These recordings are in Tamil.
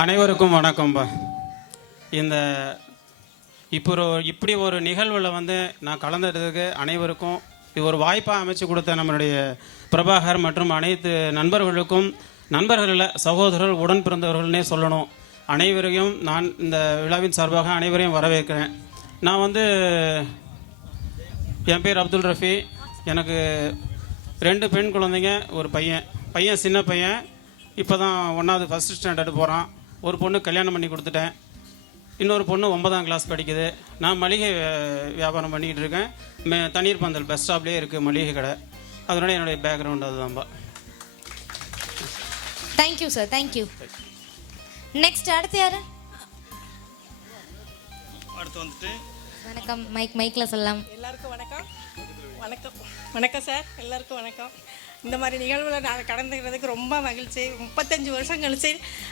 அனைவருக்கும் வணக்கம்பா. இந்த இப்படி ஒரு நிகழ்வில் நான் கலந்துறதுக்கு அனைவருக்கும் இது ஒரு வாய்ப்பாக அமைச்சு கொடுத்த நம்மளுடைய பிரபாகர் மற்றும் அனைத்து நண்பர்களுக்கும், நண்பர்களில் சகோதரர்கள் உடன் பிறந்தவர்கள்னே சொல்லணும். அனைவரையும் நான் இந்த விழாவின் சார்பாக அனைவரையும் வரவேற்கிறேன். நான் என் பேர் அப்துல் ரஃபி. எனக்கு 2 பெண் குழந்தைங்க, ஒரு பையன் சின்ன பையன், இப்போ தான் 1வது ஃபஸ்ட் ஸ்டாண்டர்டு போகிறான். ஒரு பொண்ணு கல்யாணம் பண்ணி கொடுத்துட்டேன். இன்னொரு பொண்ணு 9ஆம் கிளாஸ் படிக்குது. நான் மளிகை வியாபாரம் பண்ணிக்கிட்டு இருக்கேன். தண்ணீர் பந்தல் பஸ் ஸ்டாப்லேயே இருக்குது மளிகை கடை. அதனால என்னுடைய பேக்ரவுண்ட் அதுதான்பா. Thank you sir, thank you. நெக்ஸ்ட் அடுத்து யாரு? அடுத்து வணக்கம். மைக்கில் சொல்லலாம். எல்லாருக்கும் வணக்கம். வணக்கம் வணக்கம் சார், எல்லாருக்கும் வணக்கம். இந்த மாதிரி நிகழ்வில் நான் கடந்துக்கிறதுக்கு ரொம்ப மகிழ்ச்சி. 35 வருஷம் கழிச்சு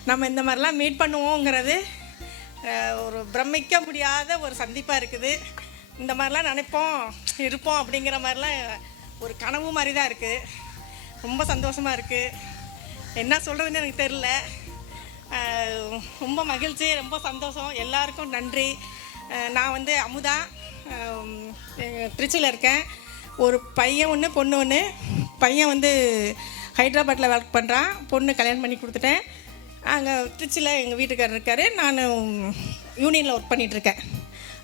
நம்ம இந்த மாதிரிலாம் மீட் பண்ணுவோங்கிறது ஒரு பிரமிக்க முடியாத ஒரு சந்திப்பாக இருக்குது. இந்த மாதிரிலாம் நினைப்போம் இருப்போம் அப்படிங்கிற மாதிரிலாம் ஒரு கனவு மாதிரி தான் இருக்குது. ரொம்ப சந்தோஷமாக இருக்குது. என்ன சொல்கிறதுன்னு எனக்கு தெரில. ரொம்ப மகிழ்ச்சி, ரொம்ப சந்தோஷம். எல்லாருக்கும் நன்றி. நான் அமுதா, திருச்சியில் இருக்கேன். ஒரு பையன் ஒன்று, பொண்ணு ஒன்று. பையன் ஹைதராபாத்தில் ஒர்க் பண்ணுறான். பொண்ணு கல்யாணம் பண்ணி கொடுத்துட்டேன். அங்கே திருச்சியில் எங்கள் வீட்டுக்காரர் இருக்கார். நான் யூனியனில் ஒர்க் பண்ணிகிட்ருக்கேன்.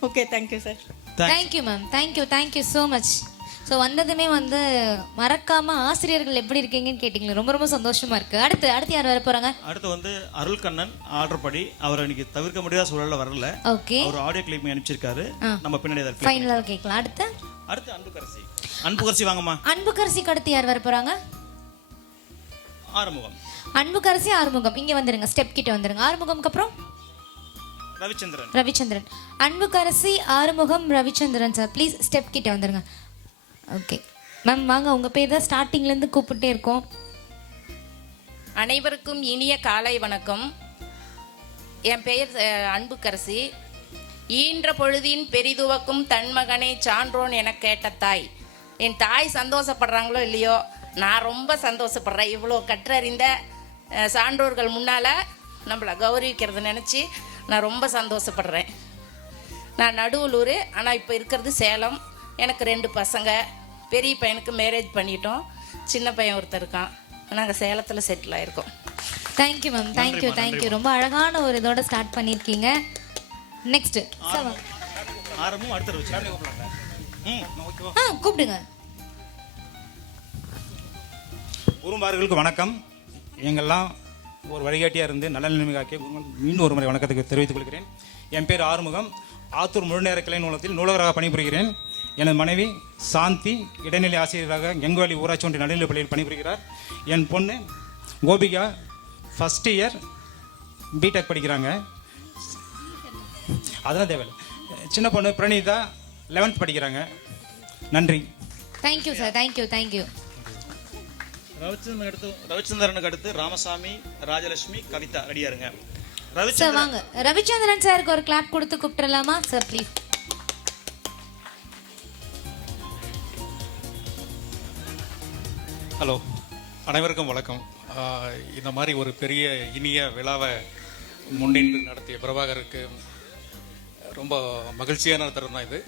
Okay, thank you sir. Thank you ma'am, thank you so much. So வந்ததுமே மறக்காமல் ஆசிரியர்கள் எப்படி இருக்கீங்கன்னு கேட்டிங்களே, ரொம்ப ரொம்ப சந்தோஷமாக இருக்குது. அடுத்து யார் வர போகிறாங்க? அடுத்து அருள் கண்ணன் ஆர்டர் படி அவர் இன்னைக்கு தவிர்க்க முடியாத சூழலில் வரல. ஓகே, அவர் ஆடியோ கிளிப் அனுப்பிச்சிருக்காரு. நம்ம பின்னாடி ஃபைனலாக கேட்கலாம். அடுத்து அன்புக்கரசி வாங்கம்மா. அன்புக்கரசிக்கு அடுத்து யார் வர போகிறாங்க? ஆறுமுகம். அன்புக்கரசி, ஆறுமுகம் இங்கே வந்துடுங்க. ஸ்டெப் கிட்ட வந்துடுங்க. ஆறுமுகம்க்கு அப்புறம் Ravichandran. Anbukkarasi, Arumugam, Ravichandran sir please step கிட்ட வந்துடுங்க. ஓகே மேம், வாங்க. உங்கள் பேர் தான் ஸ்டார்டிங்லேருந்து கூப்பிட்டே இருக்கோம். அனைவருக்கும் இனிய காலை வணக்கம். என் பெயர் அன்புக்கரசி. ஈன்ற பொழுதின் பெரிதுவக்கும் தன்மகனை சான்றோன் என கேட்ட தாய். என் தாய் சந்தோஷப்படுறாங்களோ இல்லையோ, நான் ரொம்ப சந்தோஷப்படுறேன். இவ்வளோ கற்றறிந்த சான்றோர்கள் முன்னால் நம்மளை கௌரவிக்கிறத நினச்சி நான் ரொம்ப சந்தோஷப்படுறேன். நான் நடுவலூர், ஆனால் இப்போ இருக்கிறது சேலம். எனக்கு 2 பசங்க. பெரிய பையனுக்கு மேரேஜ் பண்ணிட்டோம். சின்ன பையன் ஒருத்தர் இருக்கான். நாங்கள் சேலத்தில் செட்டில் ஆகிருக்கோம். Thank you ma'am, thank you. ரொம்ப அழகான ஒரு இதோட ஸ்டார்ட் பண்ணியிருக்கீங்க. நெக்ஸ்ட் கூப்பிடுங்க. குருமார்களுக்கு வணக்கம். எங்கெல்லாம் ஒரு வழிகாட்டியாக இருந்து நல்ல நிலைமைக்காக மீண்டும் ஒரு முறை வணக்கத்துக்கு தெரிவித்துக் கொள்கிறேன். என் பேர் ஆறுமுகம். ஆத்தூர் முழுநேர கிளை நூலகத்தில் நூலகராக பணிபுரிகிறேன். எனது மனைவி சாந்தி இடைநிலை ஆசிரியராக கெங்குவாலி ஊராட்சி ஒன்றிய நடுநிலைப் பள்ளியில் பணிபுரிகிறார். என் பொண்ணு கோபிகா ஃபஸ்ட் இயர் பிடெக் படிக்கிறாங்க. அதெல்லாம் தேவையில்லை. சின்ன பொண்ணு பிரணீதா 11th படிக்கிறாங்க. நன்றி. Thank you sir, thank you. ரவிச்சந்திரனுக்கு அடுத்து ராமசாமி, ராஜலட்சுமி, கவிதா ரெடியாருங்க. சார் வாங்க. ரவிச்சந்திரன் சாருக்கு ஒரு கிளாப் கொடுத்து கூப்பிட்டுலாமா சார் ப்ளீஸ்? ஹலோ, அனைவருக்கும் வணக்கம். இந்த மாதிரி ஒரு பெரிய இனிய விழாவை முன்னின்று நடத்திய பிரபாகருக்கு ரொம்ப மகிழ்ச்சியான தருணம் தான் இது.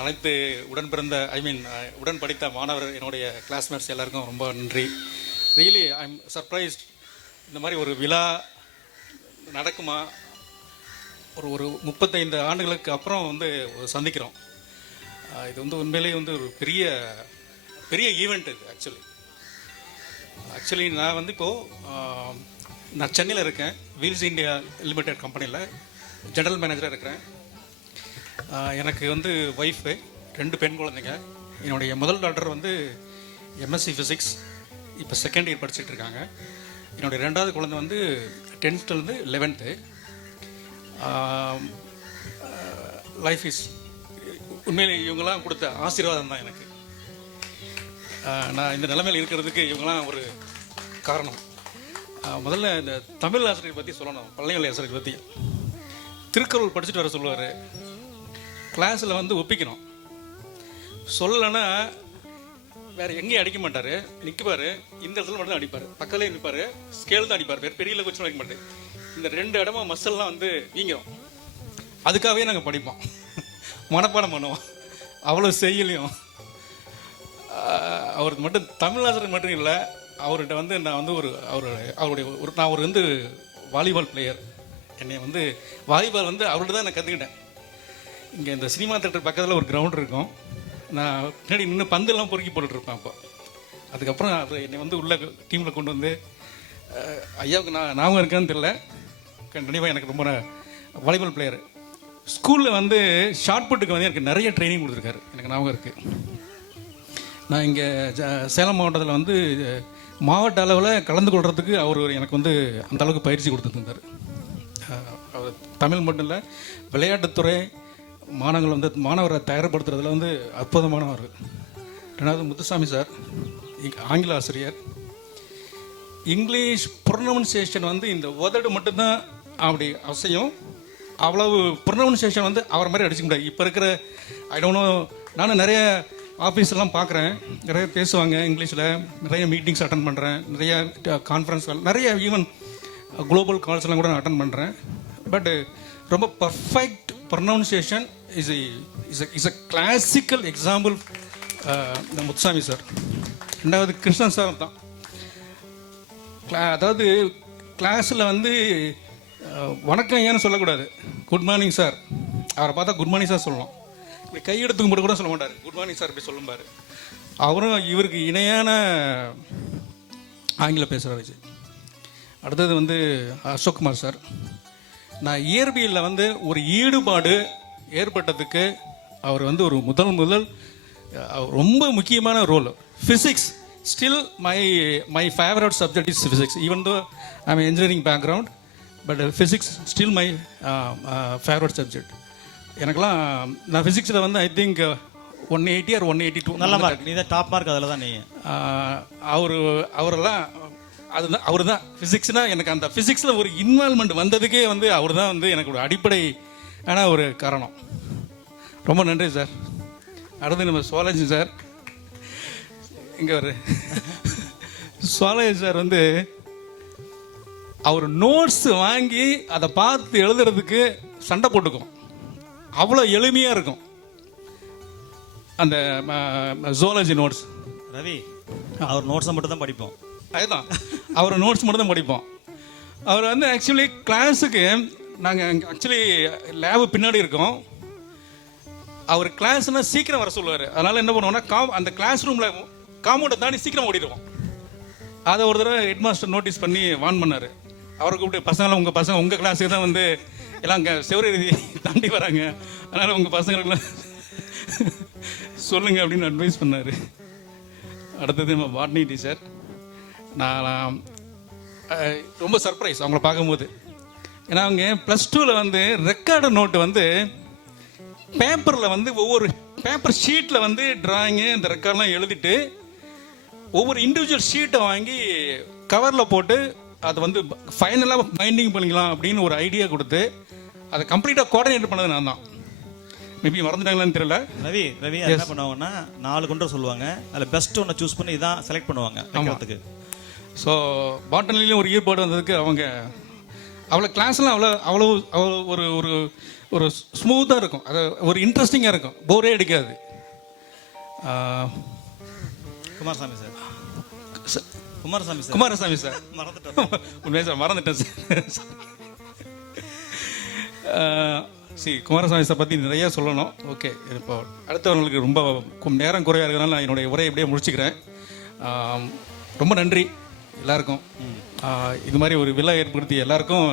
அனைத்து உடன் படித்த மாணவர், என்னுடைய கிளாஸ்மேட்ஸ் எல்லாருக்கும் ரொம்ப நன்றி. Really I am surprised. இந்த மாதிரி ஒரு விழா நடக்குமா? ஒரு 35 ஆண்டுகளுக்கு அப்புறம் சந்திக்கிறோம். இது உண்மையிலேயே ஒரு பெரிய ஈவெண்ட் இது. ஆக்சுவலி நான் நான் சென்னையில் இருக்கேன். வீல்ஸ் இந்தியா லிமிடெட் கம்பெனியில் ஜெனரல் மேனேஜராக இருக்கிறேன். எனக்கு ஒய்ஃபு, 2 பெண் குழந்தைங்க. என்னுடைய முதல் டாக்டர் எம்எஸ்சி ஃபிசிக்ஸ், இப்போ 2nd இயர் படிச்சுட்டு இருக்காங்க. என்னுடைய 2வது குழந்தை 10th 11th. லைஃப் இஸ் உண்மையிலே இவங்கெல்லாம் கொடுத்த ஆசீர்வாதம் தான் எனக்கு. நான் இந்த நிலைமையில் இருக்கிறதுக்கு இவங்கெல்லாம் ஒரு காரணம். முதல்ல இந்த தமிழ் ஆசிரியர் பற்றி சொல்லணும். பழனிமலை ஆசிரியர் பற்றி திருக்குறள் படிச்சுட்டு வர சொல்லுவார். கிளாஸில் ஒப்பிக்கணும். சொல்லலைன்னா வேறு எங்கேயும் அடிக்க மாட்டார். நிற்குவார், இந்த இடத்துல மட்டும் தான் அடிப்பார். பக்கத்துலேயே நிற்பார். ஸ்கேல் தான் அடிப்பார். பெரிய கொஸ்டின் வைக்க மாட்டேன். இந்த 2 இடமும் மசில்லாம் வந்து வீங்கிரும். அதுக்காகவே நாங்கள் படிப்போம், மனப்பாடம் பண்ணுவோம். அவ்வளோ செய்யலையும் அவருக்கு மட்டும் தமிழாசிரியர் மட்டும் இல்லை, அவர்கிட்ட வந்து நான் வந்து நான் வந்து வாலிபால் பிளேயர். என்னை வந்து வாலிபால் வந்து அவர்கிட்ட தான் நான் கற்றுக்கிட்டேன். இங்கே இந்த சினிமா தேட்டர் பக்கத்தில் ஒரு கிரவுண்ட் இருக்கும், நான் பின்னாடி நின்று பந்தெல்லாம் பொறுக்கி போட்டுட்ருப்பேன். அப்போ அதுக்கப்புறம் அது என்னை வந்து உள்ள டீமில் கொண்டு வந்து ஐயாவுக்கு ஞாபகம் இருக்கான்னு தெரியல, கண்டிப்பாக எனக்கு ரொம்ப வாலிபால் பிளேயர். ஸ்கூலில் வந்து ஷார்ட் புட்டுக்கு வந்து எனக்கு நிறைய ட்ரைனிங் கொடுத்துருக்காரு, எனக்கு ஞாபகம் இருக்குது. நான் இங்கே சேலம் மாவட்டத்தில் வந்து மாவட்ட அளவில் கலந்து கொள்கிறதுக்கு அவர் எனக்கு வந்து அந்த அளவுக்கு பயிற்சி கொடுத்துருந்தார். அவர் தமிழ் மட்டும் இல்லை, விளையாட்டுத்துறை மாணவரை தயார்படுத்துறதுல வந்து அற்புதமானவர். 2வது முத்துசாமி சார், ஆங்கில ஆசிரியர். இங்கிலீஷ் ப்ரொனவுன்சியேஷன் வந்து இந்த உதடு மட்டும்தான் அப்படி அசையும், அவ்வளவு ப்ரொனவுன்சியேஷன் வந்து அவர் மாதிரி அடிச்சுக்க முடியாது. இப்போ இருக்கிற நானும் நிறைய ஆஃபீஸ்லாம் பார்க்குறேன், நிறைய பேசுவாங்க இங்கிலீஷில், நிறைய மீட்டிங்ஸ் அட்டன் பண்ணுறேன், நிறைய கான்ஃபரன்ஸ், நிறைய ஈவன் குளோபல் கால்ஸ்லாம் கூட நான் அட்டன் பண்ணுறேன். பட் ரொம்ப perfect pronunciation is a classical example இந்த முத்துசாமி சார். 2வது கிருஷ்ணன் சார் தான். அதாவது கிளாஸில் வந்து வணக்கம் ஏன்னு சொல்லக்கூடாது, குட் மார்னிங் சார். அவரை பார்த்தா குட் மார்னிங் சார் சொல்லலாம், இப்படி கையெடுத்துக்கு மட்டும் கூட சொல்ல மாட்டார், குட் மார்னிங் சார் இப்படி சொல்லும்பார். அவரும் இவருக்கு இணையான ஆங்கிலம் பேசுகிறாரு. அடுத்தது வந்து அசோக்குமார் சார். நான் இயற்பியலில் வந்து ஒரு ஈடுபாடு ஏற்பட்டதுக்கு அவர் வந்து ஒரு முதல் ரொம்ப முக்கியமான role. Physics still my favourite subject is physics, even though I am engineering background, but physics still my favourite subject. எனக்கெல்லாம் நான் ஃபிசிக்ஸில் வந்து ஐ திங்க் 180 or 182 நல்ல மார்க். நீ தான் டாப் மார்க் அதில் தான். நீ அவரெல்லாம் அதுதான், அவர் தான் ஃபிசிக்ஸ்னால் எனக்கு அந்த ஃபிசிக்ஸில் ஒரு இன்வால்மெண்ட் வந்ததுக்கே வந்து அவர் தான் வந்து எனக்கு ஒரு அடிப்படை ஒரு காரணம். ரொம்ப நன்றி சார். அடுத்து நம்ம சுவாலஜி சார். இங்கே ஒரு சுவாலஜி சார் வந்து அவர் நோட்ஸ் வாங்கி அதை பார்த்து எழுதுறதுக்கு சண்டை போட்டுக்கும், அவ்வளோ எளிமையாக இருக்கும் அந்த ஜுவாலஜி நோட்ஸ். ரவி, அவர் நோட்ஸை மட்டும் தான் படிப்போம். அதுதான், அவர் நோட்ஸ் மட்டும் தான் படிப்போம். அவர் வந்து ஆக்சுவலி கிளாஸுக்கு நாங்கள் ஆக்சுவலி லேபு பின்னாடி இருக்கோம். அவர் கிளாஸ்னால் சீக்கிரம் வர சொல்லுவார். அதனால் என்ன பண்ணுவோம்னா அந்த கிளாஸ் ரூமில் காம்பவுண்டை தாண்டி சீக்கிரம் ஓடிடுவோம். அதை ஒரு தடவை ஹெட் மாஸ்டர் நோட்டீஸ் பண்ணி வார்ன் பண்ணார். அவரை கூப்பிட்டு, பசங்களாம் உங்கள் பசங்க உங்கள் கிளாஸுக்கு தான் வந்து எல்லாம் செவரி தாண்டி வராங்க, அதனால் உங்கள் பசங்களுக்குலாம் சொல்லுங்கள் அப்படின்னு அட்வைஸ் பண்ணார். அடுத்தது நம்ம பாட்னி டீச்சர். நான் ரொம்ப சர்ப்ரைஸ் அவங்கள பார்க்கும்போது. ஏன்னா அவங்க +2ல் வந்து ரெக்கார்டு நோட்டு வந்து பேப்பரில் வந்து ஒவ்வொரு பேப்பர் ஷீட்டில் வந்து டிராயிங்கு இந்த ரெக்கார்ட்லாம் எழுதிட்டு ஒவ்வொரு இண்டிவிஜுவல் ஷீட்டை வாங்கி கவரில் போட்டு அதை வந்து ஃபைனலாக பைண்டிங் பண்ணிக்கலாம் அப்படின்னு ஒரு ஐடியா கொடுத்து அதை கம்ப்ளீட்டாக கோஆர்டினேட் பண்ணது நான் தான். மேபி மறந்துட்டாங்களான்னு தெரியல. ரவி என்ன பண்ணுவாங்கன்னா 4 கொண்டு சொல்லுவாங்க, அதில் பெஸ்ட் ஒன்று சூஸ் பண்ணி இதான் செலக்ட் பண்ணுவாங்க வைக்கிறதுக்கு. ஸோ பாட்டனிலையும் ஒரு ஈடுபாடு வந்ததுக்கு அவங்க அவ்வளோ கிளாஸ்லாம் அவ்வளோ ஒரு ஒரு ஒரு ஸ்மூத்தாக இருக்கும், அது ஒரு இன்ட்ரெஸ்டிங்காக இருக்கும், போரே அடிக்காது. குமாரசாமி சார் மறந்துட்டேன். உண்மையாக சார் மறந்துட்டேன் சார். குமாரசாமி சார் பற்றி நிறைய சொல்லணும். ஓகே, இப்போ அடுத்தவங்களுக்கு ரொம்ப நேரம் குறையாக இருக்கிறதுனால நான் என்னுடைய உரையை எப்படியே முடிச்சுக்கிறேன். ரொம்ப நன்றி எல்லாருக்கும். இது மாதிரி ஒரு விழா ஏற்படுத்திய எல்லாருக்கும்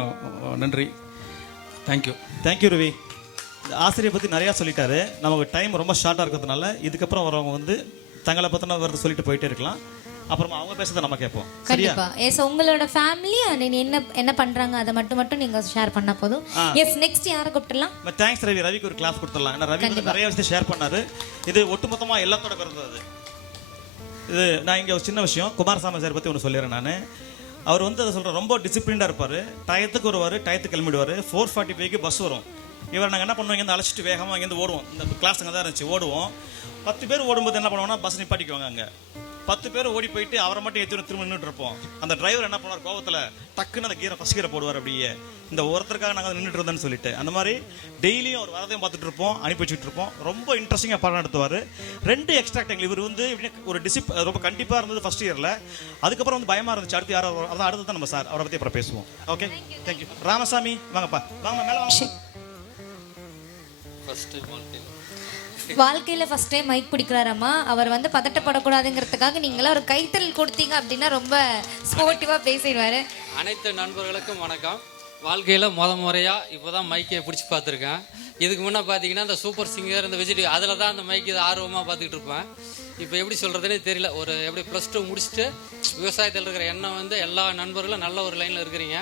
நன்றி. தேங்க்யூ ரவி. ஆசிரியரை பற்றி நிறையா சொல்லிட்டாரு. நமக்கு டைம் ரொம்ப ஷார்ட்டாக இருக்கிறதுனால இதுக்கப்புறம் வரவங்க வந்து தங்களை பற்றின வரது சொல்லிட்டு போயிட்டே இருக்கலாம். அப்புறமா அவங்க பேசுறதை நம்ம கேட்போம். கண்டிப்பா. எஸ், உங்களோட ஃபேமிலி என்ன பண்றாங்க அதை மட்டும் நீங்க ஷேர் பண்ணா போதும். எஸ், நெக்ஸ்ட் யாரை கூப்பிடலாம்? தேங்க்ஸ் ரவி. ரவிக்கு ஒரு கிளாஸ் கொடுத்துடலாம். ஏன்னா ரவி நிறைய விஷயத்தை ஷேர் பண்ணாரு. இது ஒட்டுமொத்தமாக எல்லாத்தோட பிறந்தது. இது நான் இங்கே ஒரு சின்ன விஷயம் குமாரசாமி சார் பற்றி ஒன்று சொல்லிடுறேன். நான் அவர் வந்து அதை சொல்கிறேன், ரொம்ப டிசிப்ளின்டாக இருப்பார். டயத்துக்கு வருவார், டயத்துக்கு கிளம்பிடுவார். 4:45 பஸ் வரும். இவர் நாங்கள் என்ன பண்ணுவோம், இங்கேருந்து அழைச்சிட்டு வேகமாக இங்கேருந்து ஓடுவோம். இந்த கிளாஸ் அங்கே தான் இருந்துச்சு, ஓடுவோம். 10 பேர் ஓடும்போது என்ன பண்ணுவோம்னா பஸ் நிப்பாட்டிக்குவாங்க. அங்கே 10 பேர் ஓடி போயிட்டு அவரை மட்டும் ஏற்றி திரும்ப நின்றுட்டு இருப்போம். அந்த டிரைவர் என்ன பண்ணுவார், கோவத்தில் டக்குன்னு அந்த கீரை ஃபர்ஸ்ட் கீரை போடுவார். அப்படியே இந்த ஒருத்தருக்காக நாங்கள் நின்றுட்டு இருந்தோம்னு சொல்லிட்டு அந்த மாதிரி டெய்லியும் அவர் வரதையும் பார்த்துட்டு இருப்போம், அனுப்பி வச்சுட்டு இருப்போம். ரொம்ப இன்ட்ரெஸ்டிங்காக பாடம் நடத்துவார். 2 எக்ஸ்ட்ராக்ட் எங்களுக்கு இவர் வந்து ஒரு ரொம்ப கண்டிப்பாக இருந்தது ஃபர்ஸ்ட் இயரில். அதுக்கப்புறம் வந்து பயமாக இருந்துச்சு. அடுத்து யாரோ அதான் அடுத்து தான் நம்ம சார் அவரை பற்றி அப்புறம் பேசுவோம். Okay, thank you. ராமசாமி வாங்கப்பா, வாங்க மேலே வாங்க. வாழ்க்கையில ஃபர்ஸ்ட் டைம் மைக் பிடிக்கிறாராமா. அவர் வந்து பதட்டப்படக்கூடாதுங்கிறதுக்காக நீங்களா ஒரு கைத்தல் கொடுத்தீங்க அப்படின்னா ரொம்ப ஸ்போர்ட்டிவா பேசிடுவாரு. அனைத்து நண்பர்களுக்கும் வணக்கம். வாழ்க்கையில் முறையாக இப்போ தான் மைக்கை பிடிச்சி பார்த்துருக்கேன். இதுக்கு முன்னே பார்த்தீங்கன்னா இந்த சூப்பர் சிங்கர், இந்த விஜய் அதில் தான் அந்த மைக்கு ஆர்வமாக பார்த்துக்கிட்டு இருப்பேன். இப்போ எப்படி சொல்கிறதுனே தெரியல. ஒரு எப்படி +2 முடிச்சுட்டு விவசாயத்தில் இருக்கிற எண்ணம் வந்து எல்லா நண்பர்களும் நல்ல ஒரு லைனில் இருக்கிறீங்க.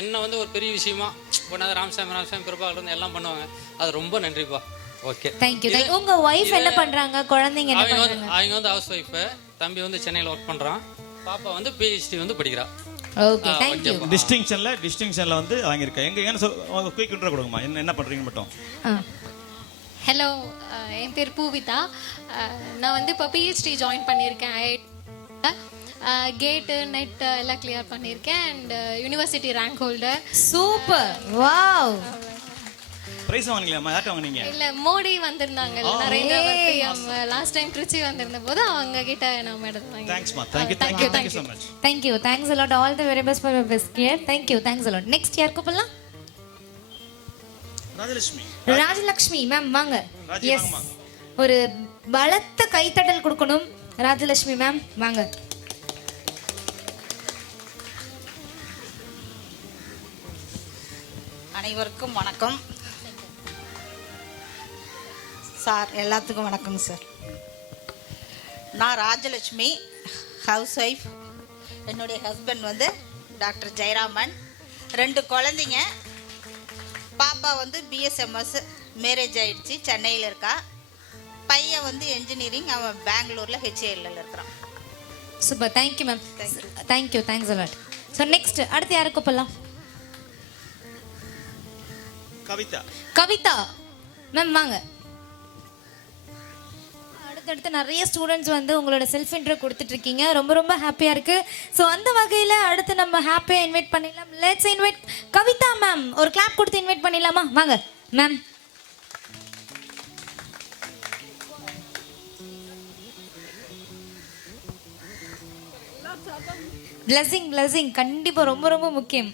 எண்ணம் வந்து ஒரு பெரிய விஷயமா கொண்டாந்து ராமசாமி பிரபாகர் வந்து எல்லாம் பண்ணுவாங்க. அது ரொம்ப நன்றிப்பா. Okay, thank you. உங்க ஒய்ஃப் என்ன பண்றாங்க, குழந்தைங்க என்ன பண்றாங்க? அவங்க வந்து ஹவுஸ் ஒய்ஃப். தம்பி வந்து சென்னையில் ஒர்க் பண்ணுறான். பாப்பா வந்து PhD வந்து படிக்கிறா. Okay, thank you. டிஸ்டிங்ஷன்ல வந்து வாங்கியிருக்கேன். எங்க குயிக் இன்ட்ரோ கொடுங்கம்மா, என்ன பண்றீங்க மட்டும். ஹலோ, என் பேர் பூவிதா. நான் வந்து இப்போ PhD ஜாயின் பண்ணியிருக்கேன். கேட்டு நெட் எல்லாம் கிளியர் பண்ணியிருக்கேன். And university rank holder. Super, wow. Prize வாங்குனீங்களா? யார்ட்ட வாங்குனீங்க? இல்ல, மோடி வந்திருந்தாங்க நரேந்திர லாஸ்ட் டைம் திருச்சி வந்திருந்த போது அவங்க கிட்ட நான் மெடல் வாங்கி. தேங்க்ஸ் மா, thank you so much. Thank you, thanks a lot, all the very best for your best care. Thank you, thanks a lot. Next யார் கூப்பிடலாம்? ராஜலட்சுமி மேம் வாங்க. எஸ், ஒரு பலத்த கைத்தட்டல் கொடுக்கணும். ராஜலட்சுமி மேம் வாங்க. அனைவருக்கும் வணக்கம் சார். எல்லாத்துக்கும் வணக்கம் சார். நான் ராஜலட்சுமி, ஹவுஸ் ஒய்ஃப். என்னுடைய ஹஸ்பண்ட் வந்து டாக்டர் ஜெயராமன். 2 குழந்தைங்க. பாப்பா வந்து BSMS மேரேஜ் ஆயிடுச்சு, சென்னையில் இருக்கா. பையன் வந்து என்ஜினியரிங், அவன் பெங்களூரில் HAL இருக்கிறான். Super, thank you ma'am. Thank you, thanks a lot. So next அடுத்து யாரை கூப்பிடலாம்? கவிதா மேம் வாங்க. அடுத்தடுத்து நிறைய ஸ்டூடெண்ட்ஸ் வந்து உங்களோட செல்ஃப் இன்ட்ரோ கொடுத்துட்டு இருக்கீங்க. ரொம்ப ரொம்ப ஹாப்பியா இருக்கு. ஸோ அந்த வகையில் அடுத்து நம்ம ஹாப்பியா இன்வைட் பண்ணிடலாம். Let's invite Kavitha ma'am. ஒரு கிளாப் கொடுத்து இன்வைட் பண்ணிடலாமா? வாங்க மேம். பிளஸிங் கண்டிப்பா ரொம்ப ரொம்ப முக்கியம்.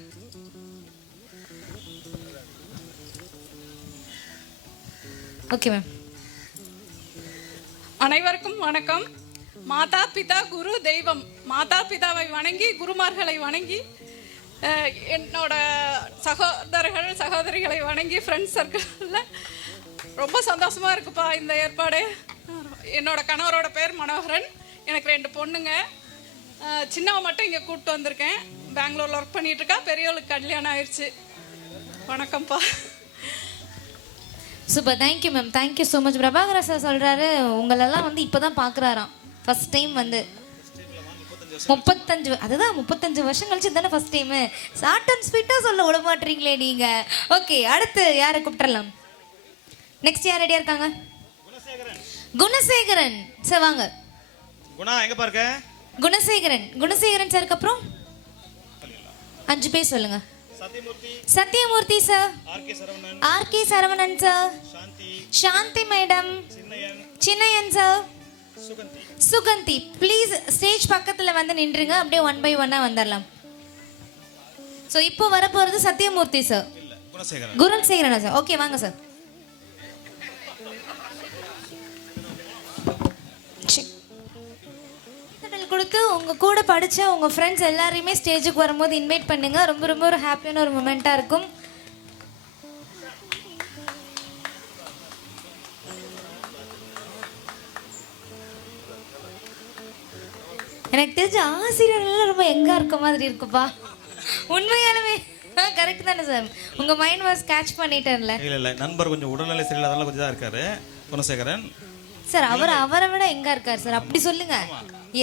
Okay ma'am. அனைவருக்கும் வணக்கம். மாதா பிதா குரு தெய்வம். மாதா பிதாவை வணங்கி, குருமார்களை வணங்கி, என்னோட சகோதரிகளை வணங்கி, ஃப்ரெண்ட்ஸ் சர்க்கிளில் ரொம்ப சந்தோஷமாக இருக்குப்பா இந்த ஏற்பாடு. என்னோட கணவரோட பேர் மனோகரன். எனக்கு 2 பொண்ணுங்க. சின்னவன் மட்டும் இங்கே கூப்பிட்டு வந்திருக்கேன். பெங்களூரில் ஒர்க் பண்ணிட்டு இருக்கா. பெரியவளுக்கு கல்யாணம் ஆயிடுச்சு. வணக்கம்ப்பா. Super, thank you ma'am. Thank you so much. Prabhakara sir சொல்கிறாரு உங்களெல்லாம் வந்து இப்போ தான் பார்க்குறாராம். ஃபர்ஸ்ட் டைம் வந்து 35 வருஷம் கழிச்சு தானே ஃபர்ஸ்ட் டைமு. ஷார்ட் அண்ட் ஸ்வீட்டாக சொல்ல விட மாட்டீங்களே நீங்கள். ஓகே, அடுத்து யாரை கூப்பிட்டுறலாம்? நெக்ஸ்ட் யார் ரெடியாக இருக்காங்க? குணசேகரன் சார் வாங்க. குணா எங்க பாருங்க? குணசேகரன் சாருக்கு அப்புறம் 5 பேர் சொல்லுங்க. Sathyamoorthy sir, RK Saravanan sir, Shanthi madam, Chinnaiyan sir, Suganthi. Please stage பக்கத்தில் வந்து நின்றுங்க. அப்படியே 1 by 1 வந்துடலாம். ஸோ இப்போ வரப்போகிறது Sathyamoorthy sir, Gunasekaran sir. Okay வாங்க சார். கொடுத்து உங்க கூட படிச்ச உங்க ஃப்ரெண்ட்ஸ் எல்லாரையுமே ஸ்டேஜுக்கு வரும்போது இன்வைட் பண்ணுங்க. ரொம்ப ரொம்ப ஒரு ஹாப்பியான ஒரு மொமெண்டா இருக்கும். எனக்கு தெரிஞ்ச ஆசிரியர்கள் ரொம்ப எங்கா இருக்க மாதிரி இருக்குப்பா. உண்மையாலுமே கரெக்ட் தானே சார்? உங்க மைண்ட் வாஸ் கேட்ச் பண்ணிட்டேன்ல. இல்ல நண்பர் கொஞ்சம் உடல்நிலை சரியில்லாதனால கொஞ்சம் தான் இருக்காரு குணசேகரன் சார். அவரை விட எங்க இருக்காரு சார்? அப்படி சொல்லுங்க.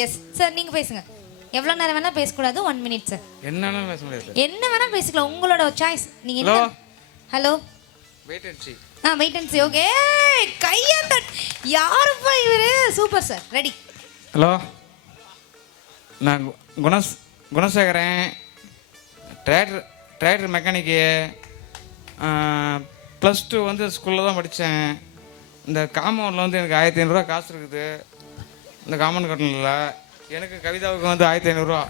எஸ் சார், நீங்க பேசுங்க. எவ்வளவு நேரம் வேணா பேசக்கூடாது. 1 minute சார். என்ன வேணா பேசிக்கலாம், உங்களோட சாய்ஸ். நீங்க hello wait and see. Okay, கையந்த யாருப்பா இவரு? Super sir, ready. ஹலோ நான் குணசேகரன், ட்ரேடர் மெக்கானிக்கு. +2 வந்து ஸ்கூலில் தான் படித்தேன். இந்த காம்பவுண்டில் வந்து எனக்கு 1500 காசு இருக்குது. இந்த காம்பவுண்ட் கட்டணில் எனக்கு கவிதாவுக்கு வந்து 1500,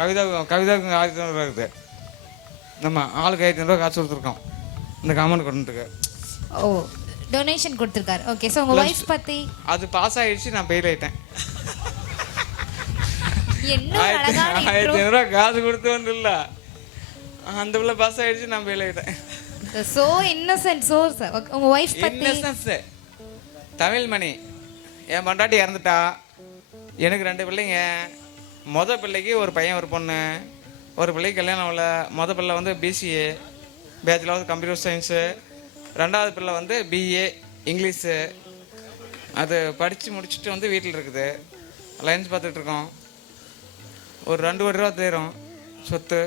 கவிதாவுக்கு 1500 இருக்குது. நம்ம ஆளுக்கு 1500 காசு கொடுத்துருக்கோம் இந்த காம்பவுண்ட் கட்டணத்துக்கு. ஓ, டொனேஷன் கொடுத்துருக்காரு. ஓகே, ஸோ உங்கள் ஒய்ஃப் பற்றி? அது பாஸ் ஆகிடுச்சு, நான் ஃபெயில் ஆகிட்டேன். என்ன அழகான 1500 காசு கொடுத்து வந்து இல்லை, அந்த பிள்ளை பாஸ் ஆகிடுச்சு, நான் ஃபெயில் ஆகிட்டேன். So Innocent. ஸோ உங்கள் ஒய்ஃப் பற்றி? இன்னசென்ஸ் தமிழ்மணி. என் பொண்டாட்டி இறந்துட்டா. எனக்கு 2 பிள்ளைங்க. மொதல் பிள்ளைக்கு ஒரு பையன் ஒரு பொண்ணு. ஒரு பிள்ளைக்கு கல்யாணம் இல்லை. மொதல் பிள்ளை வந்து BCA bachelor of computer science. 2வது பிள்ளை வந்து BA இங்கிலீஷு. அது படித்து முடிச்சுட்டு வந்து வீட்டில் இருக்குது. லைன்ஸ் பார்த்துட்ருக்கோம். ஒரு 2 கோடி ரூபா தேரும் சொத்து.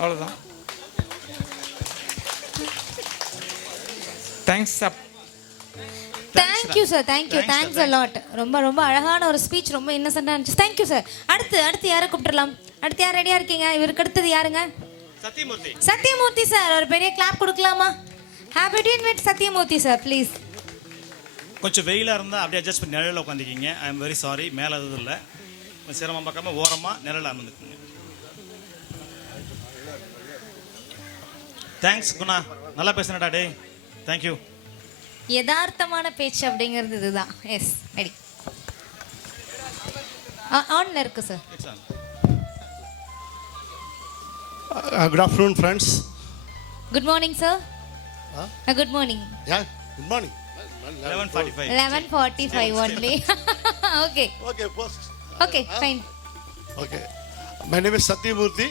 அவ்வளோதான். Thanks up. Thank you sir, thank you, thanks a lot. ரொம்ப ரொம்ப அழகான ஒரு ஸ்பீச், ரொம்ப இன்னசென்ட்டாக இருந்துச்சு. Thank you sir. அடுத்து யாரை கூப்பிட்டுடலாம்? அடுத்து யார் ரெடியாக இருக்கீங்க? இவருக்கு அடுத்தது யாருங்க? சத்தியமூர்த்தி. சத்தியமூர்த்தி சார், ஒரு பெரிய கிளாப் கொடுக்கலாமா? Happy to invite Sathyamoorthy sir, please. கொஞ்சம் வெயிலாக இருந்தால் அப்படியே அட்ஜஸ்ட் பண்ணி நிழலில் உட்காந்துக்கிங்க. ஐ எம் வெரி சாரி, மேலே எதுவும் இல்லை. சிரமம் பார்க்காம ஓரமாக நிழலில் அமர்ந்துக்குங்க. தேங்க்ஸ் குணா, நல்லா பேசுனடா டே. தேங்க்யூ. யதார்த்தமான பேச்சு அப்படிங்கிறது இதுதான். Yes, ready. ஆன்ல இருக்கு sir. Good afternoon, friends. Good morning sir. Good morning. Yeah, good morning. 11:45 only. Okay. Okay, post. Okay, fine. Okay. My name is Satyamurthy.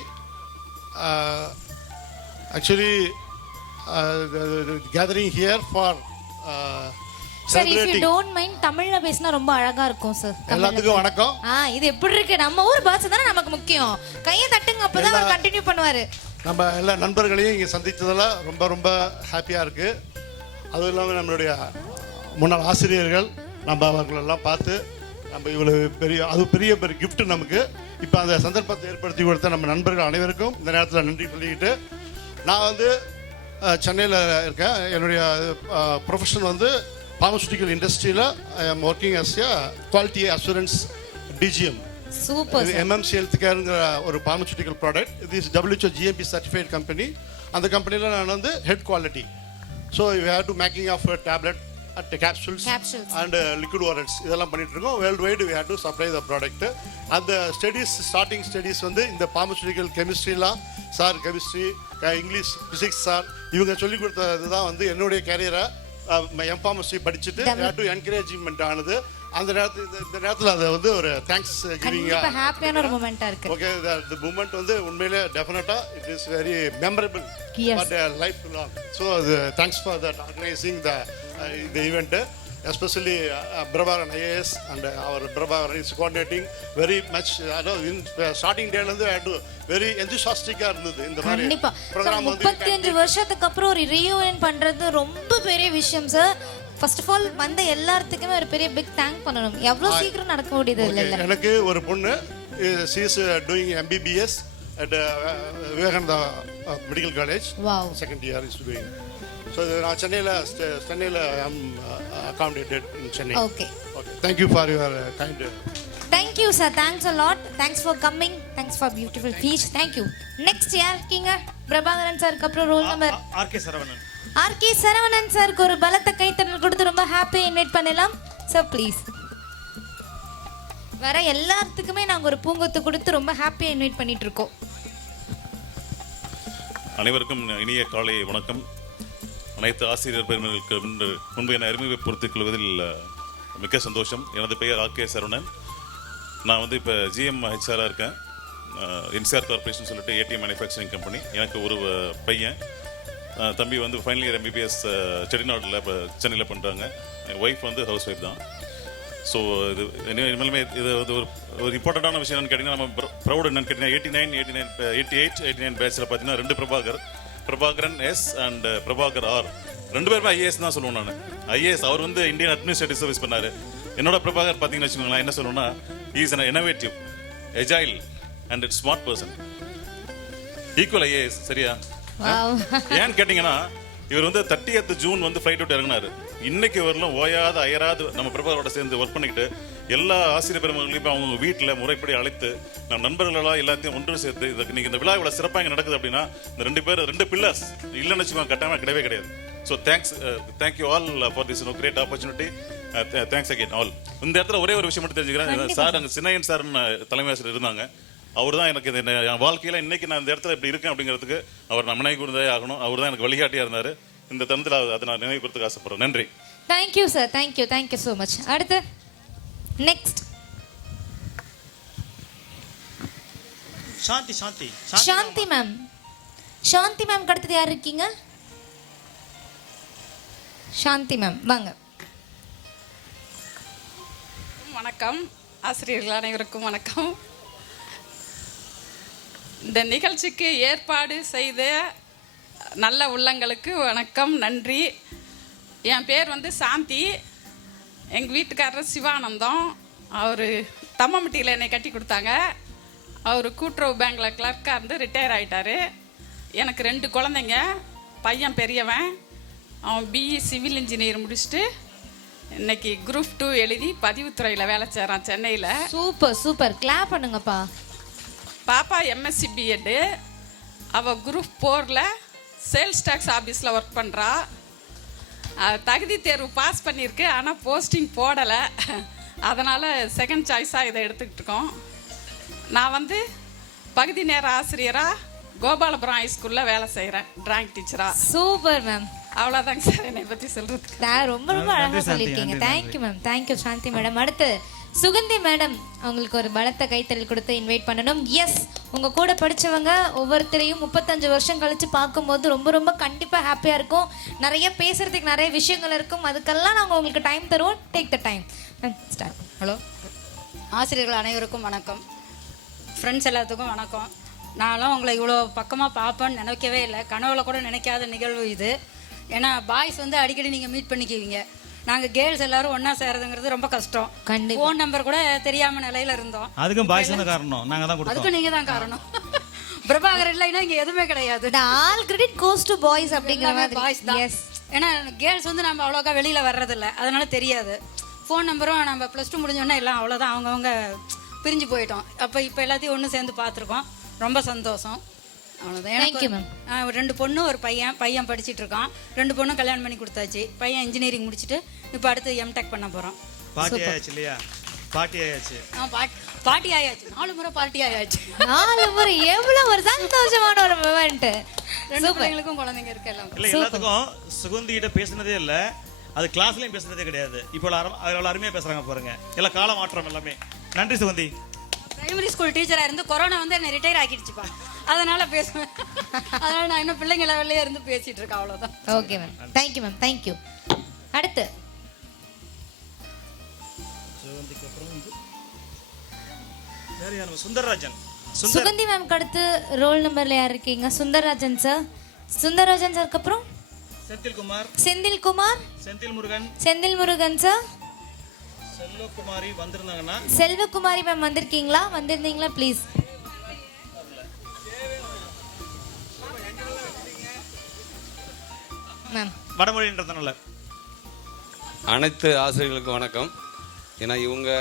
Actually, the gathering here for sir, if you celebrating. don't mind, தமிழ்ல பேசினா ரொம்ப அழகா இருக்கும் சார். எல்லாத்துக்கும் வணக்கம். இது எப்படி இருக்கு? நம்ம ஊர் பாஷை தானே நமக்கு முக்கியம். கையை தட்டுங்க, அப்பதான் அவர் கண்டினியூ பண்ணுவாரு. நம்ம எல்லா நண்பர்களையும் இங்கே சந்தித்ததில் ரொம்ப ரொம்ப ஹாப்பியாக இருக்குது. அதுவும் இல்லாமல் நம்மளுடைய முன்னாள் ஆசிரியர்கள் நம்ம அவர்களெல்லாம் பார்த்து நம்ம இவ்வளோ பெரிய கிஃப்ட் நமக்கு. இப்போ அந்த சந்தர்ப்பத்தை ஏற்படுத்தி கொடுத்த நம்ம நண்பர்கள் அனைவருக்கும் இந்த நேரத்தில் நன்றி சொல்லிக்கிட்டு, நான் வந்து சென்னையில் இருக்கேன். என்னுடைய ப்ரொஃபஷன் வந்து பார்மசூட்டிக்கல் இண்டஸ்ட்ரியில் I am working as a quality assurance DGM. Super. MMC ஹெல்த்கேருங்கிற ஒரு பார்மசூட்டிக்கல் ப்ராடக்ட். இது is WHO GMP certified company. அந்த கம்பெனியில் நான் வந்து head quality. So we have to making of tablet and capsules and liquid orals இதெல்லாம் பண்ணிட்டு இருக்கோம். World wide we have to supply the product. அந்த ஸ்டார்டிங் ஸ்டடீஸ் வந்து இந்த பார்மசூட்டிக்கல் கெமிஸ்ட்ரிலாம் sir, chemistry, English, physics sir இவங்க சொல்லிக் கொடுத்தது தான் வந்து என்னுடைய கேரியரை எம்ஃபார்மசி படிச்சுட்டு டு என்கரேஜ்மெண்ட் ஆனது. அந்த நேரத்தில் அதை வந்து ஒரு தேங்க்ஸ் கிவிங் ஹாப்பியான ஒரு மொமெண்டா இருக்கு. ஓகே, தி மூமெண்ட் வந்து உண்மையிலே டெஃபினட்டா it is very memorable for the life long. So thanks for that organising the event. Especially Prabhakaran IAS and our Prabhakaran is coordinating very much. In starting day வந்து very enthusiastic இருந்தது இந்த மாதிரி கண்டிப்பா. ப்ரோகிராம் வந்து 35 வருஷத்துக்கு அப்புறம் ஒரு ரீயூனியன் பண்றது ரொம்ப பெரிய விஷயம் சார். ஃபர்ஸ்ட் ஆஃப் ஆல் வந்த எல்லாத்துக்குமே ஒரு பெரிய பிக் தேங்க் பண்ணணும். எவ்வளவு சீக்கிரம் நடக்க முடியுது இல்ல. எனக்கு ஒரு பொண்ணு, she is doing MBBS at Vivekananda Medical College. Wow. Second year is doing. So நான் சென்னையில் am accommodated in Chennai. Okay. Thank you for your kind. Thank you sir, thanks a lot. Thanks for coming. Thanks for beautiful speech. Thank you. Next யார் இருக்கீங்க? பிரபாகரன் சாருக்கு அப்புறம் roll number RK Saravanan. RK Saravanan சாருக்கு ஒரு பலத்த கைத்தட்டல் கொடுத்து ரொம்ப ஹாப்பி இன்வைட் பண்ணலாம் சார், ப்ளீஸ். வர எல்லாத்துக்குமே நாங்கள் ஒரு பூங்கொத்து கொடுத்து ரொம்ப ஹாப்பியாக இன்வைட் பண்ணிட்டு இருக்கோம். அனைவருக்கும் இனிய காலை வணக்கம். அனைத்து ஆசிரியர் பெருமர்களுக்கு முன்பு என அறிமுகப்படுத்திக் கொள்வதில் மிக்க சந்தோஷம். எனது பெயர் RK சரவணன். நான் வந்து இப்போ GM HR இருக்கேன். NCR கார்பரேஷன் சொல்லிட்டு ATM மேனுஃபேக்சரிங் கம்பெனி. எனக்கு ஒரு பையன், தம்பி வந்து ஃபைனல் இயர் MBBS செட்டிநாட்டில் இப்போ சென்னையில் பண்ணுறாங்க. என் ஒய்ஃப் வந்து ஹவுஸ் ஒய்ஃப் தான். ஸோ இது இனிமேலுமே இது வந்து ஒரு இம்பார்ட்டண்ட்டான விஷயம் என்னன்னு கேட்டிங்கன்னா, நம்ம ப்ரௌட் என்னன்னு கேட்டிங்கன்னா 88 பேட்சில் பார்த்தீங்கன்னா 2 Prabhakaran S and Prabhakar R, 2 பேருமே IAS தான் சொல்லுவேன் நான். IAS அவர் வந்து இந்தியன் அட்மினிஸ்ட்ரேட்டிவ் சர்வீஸ் பண்ணார். என்னோட பிரபாகர் பார்த்தீங்கன்னு வச்சுக்கோங்களேன், என்ன சொல்லணும்னா is an innovative agile and smart person, equal IAS. சரியா? ஏன்னு கேட்டீங்கன்னா இவர் வந்து 30th ஜூன் வந்து ஃப்ளைட் விட்டு இறங்கினாரு. இன்னைக்கு வரலும் ஓயாத அயராது நம்ம பிரபாகரோட சேர்ந்து ஒர்க் பண்ணிக்கிட்டு எல்லா ஆசிரியர் பெருமகளையும் அவங்க வீட்டில் முறைப்படி அழைத்து நம்ம நண்பர்களெல்லாம் எல்லாத்தையும் ஒன்று சேர்த்து இன்னைக்கு இந்த விழா இவ்வளோ சிறப்பாக இங்கே நடக்குது அப்படின்னா இந்த 2 பில்லர்ஸ் இல்லைன்னு வச்சுக்கோங்க, கட்டாயமாக கிடையவே கிடையாது. So thank you all for this great opportunity. Thanks again all. இந்த இடத்துல ஒரே ஒரு விஷயம் மட்டும் தெரிஞ்சுக்கிறேன். சார் அங்கே சின்னையன் சார்னு தலைமை ஆசிரியர் இருந்தாங்க. அவர் தான் எனக்கு என் வாழ்க்கையில் இன்னைக்கு நான் இந்த இடத்துல இப்படி இருக்கேன் அப்படிங்கிறதுக்கு அவர் நான் நினைவு கூர்ந்தே ஆகணும். அவர் தான் எனக்கு வழிகாட்டியாக இருந்தார். இந்த தருணத்தில் அதை நான் நினைவு கொடுத்துக்க ஆசைப்படுறேன். நன்றி. Thank you sir, thank you so much. அடுத்து நெக்ஸ்ட் சாந்தி மேம். சாந்தி மேம் அடுத்தது யார் இருக்கீங்க? சாந்தி மேம் வாங்க. வணக்கம் ஆசிரியர்கள் அனைவருக்கும் வணக்கம். இந்த நிகழ்ச்சிக்கு ஏற்பாடு செய்த நல்ல உள்ளங்களுக்கு வணக்கம், நன்றி. என் பேர் வந்து சாந்தி. எங்கள் வீட்டுக்காரர் சிவானந்தம். அவர் தம்மம்பட்டியில் என்னை கட்டி கொடுத்தாங்க. அவர் கூட்டுறவு பேங்கில் கிளர்க்காக இருந்து ரிட்டையர் ஆகிட்டார். எனக்கு 2 குழந்தைங்க. பையன் பெரியவன், அவன் பிஇ சிவில் இன்ஜினியர் முடிச்சுட்டு இன்னைக்கு குரூப் 2 எழுதி பதிவுத்துறையில் வேலை செய்கிறான் சென்னையில். சூப்பர் கிளாப் பண்ணுங்கப்பா. பாப்பா எம்எஸ்சி பிஎட்டு. அவள் குரூப் 4ல் சேல்ஸ் டேக்ஸ் ஆஃபீஸில் ஒர்க் பண்ணுறா. தகுதி தேர்வு பாஸ் பண்ணியிருக்கு, ஆனால் போஸ்டிங் போடலை. அதனால் செகண்ட் சாய்ஸாக இதை எடுத்துக்கிட்டு இருக்கோம். நான் வந்து பகுதி நேர ஆசிரியராக கோபாலபுரம் ஹைஸ்கூலில் வேலை செய்கிறேன், டிராயிங் டீச்சராக. Super ma'am. அவ்வளோதாங்க சார் என்னை பற்றி சொல்கிறதுக்கு. ரொம்ப அழகாக சொல்லியிருக்கீங்க. தேங்க்யூ மேம், தேங்க்யூ சாந்தி மேடம். அடுத்து சுகந்தி மேடம், அவங்களுக்கு ஒரு பலத்த கைத்தறல் கொடுத்து இன்வைட் பண்ணணும். எஸ், உங்கள் கூட படித்தவங்க ஒவ்வொருத்தரையும் 35 வருஷம் கழித்து பார்க்கும்போது ரொம்ப கண்டிப்பாக ஹாப்பியாக இருக்கும். நிறைய பேசுகிறதுக்கு நிறைய விஷயங்கள் இருக்கும். அதுக்கெல்லாம் நாங்கள் உங்களுக்கு டைம் தருவோம். Take the time. Start. Hello ஆசிரியர்கள் அனைவருக்கும் வணக்கம். ஃப்ரெண்ட்ஸ் எல்லாத்துக்கும் வணக்கம். நானும் உங்களை இவ்வளோ பக்கமாக பார்ப்பேன்னு நினைக்கவே இல்லை. கனவுல கூட நினைக்காத நிகழ்வு இது. ஏன்னா பாய்ஸ் வந்து அடிக்கடி நீங்கள் மீட் பண்ணிக்குவீங்க. நாங்கள் கேர்ள்ஸ் எல்லாரும் ஒன்றா சேரதுங்கிறது ரொம்ப கஷ்டம். ஃபோன் நம்பர் கூட தெரியாமல் நிலையில் இருந்தோம். அதுக்கும் பாய்ஸ் தான் காரணம், நாங்கள் தான் கொடுத்தோம். அதுக்கும் நீங்கள் தான் காரணம். பிரபாகர் இல்லைன்னா இங்கே எதுவுமே கிடையாது. All credit goes to boys அப்படிங்கிற மாதிரி. பாய்ஸ் தான். ஏன்னா கேர்ள்ஸ் வந்து நம்ம அவ்வளோக்கா வெளியில் வர்றதில்ல, அதனால தெரியாது. ஃபோன் நம்பரும் நம்ம +2 முடிஞ்சோன்னா எல்லாம் அவ்வளோதான், அவங்கவுங்க பிரிஞ்சு போயிட்டோம். அப்போ இப்போ எல்லாத்தையும் ஒன்று சேர்ந்து பார்த்துருக்கோம். ரொம்ப சந்தோஷம். அவ்வளோதான். எனக்கு 2 பொண்ணு ஒரு பையன் படிச்சுட்டு இருக்கான். 2 பொண்ணும் கல்யாணம் பண்ணி கொடுத்தாச்சு. பையன் இன்ஜினியரிங் முடிச்சுட்டு இப்போ அடுத்து எம்டெக் பண்ண போகிறோம். பாட்டி ஆயாச்சு இல்லையா? பாட்டி ஆயாச்சு. பாட்டி ஆயாச்சு. 4 முறை பார்ட்டி ஆயாச்சு. 4 முறை எவ்வளோ ஒரு சந்தோஷமான ஒரு மூமெண்ட். 2 பிள்ளைங்களுக்கும் குழந்தைங்க இருக்கு. எல்லாம் இல்லை, எல்லாத்துக்கும் சுகந்திகிட்ட பேசுனதே இல்லை, அது கிளாஸ்லையும் பேசுனதே கிடையாது. இப்போ அவ்வளோ அருமையாக பேசுகிறாங்க பாருங்க. எல்லாம் கால மாற்றம் எல்லாமே. நன்றி சுகந்தி. பிரைமரி ஸ்கூல் டீச்சராக இருந்து கொரோனா வந்து என்னை ரிட்டையர் ஆக்கிடுச்சுப்பா. அதனால பேசுவேன். அதனால நான் இன்னும் பிள்ளைங்க லெவல்லே இருந்து பேசிட்டு இருக்கேன். அவ்வளோதான். Okay ma'am, thank you ma'am, thank you. அடுத்து சுந்தரராஜன். சுகந்தி மேம்க்கு அடுத்து ரோல் நம்பர்ல யார் இருக்கீங்க? சுந்தரராஜன் சார். சுந்தரராஜன் சாருக்கு அப்புறம் செந்தில்குமார். செந்தில் முருகன் சார். செல்வகுமாரி வந்திருந்தாங்கன்னா செல்வகுமாரி மேம் வந்திருக்கீங்களா? வந்திருந்தீங்களா ப்ளீஸ் மேம். வடமொழின்றதுனால அனைத்து ஆசிரியர்களுக்கும் வணக்கம். ஏன்னா இவங்க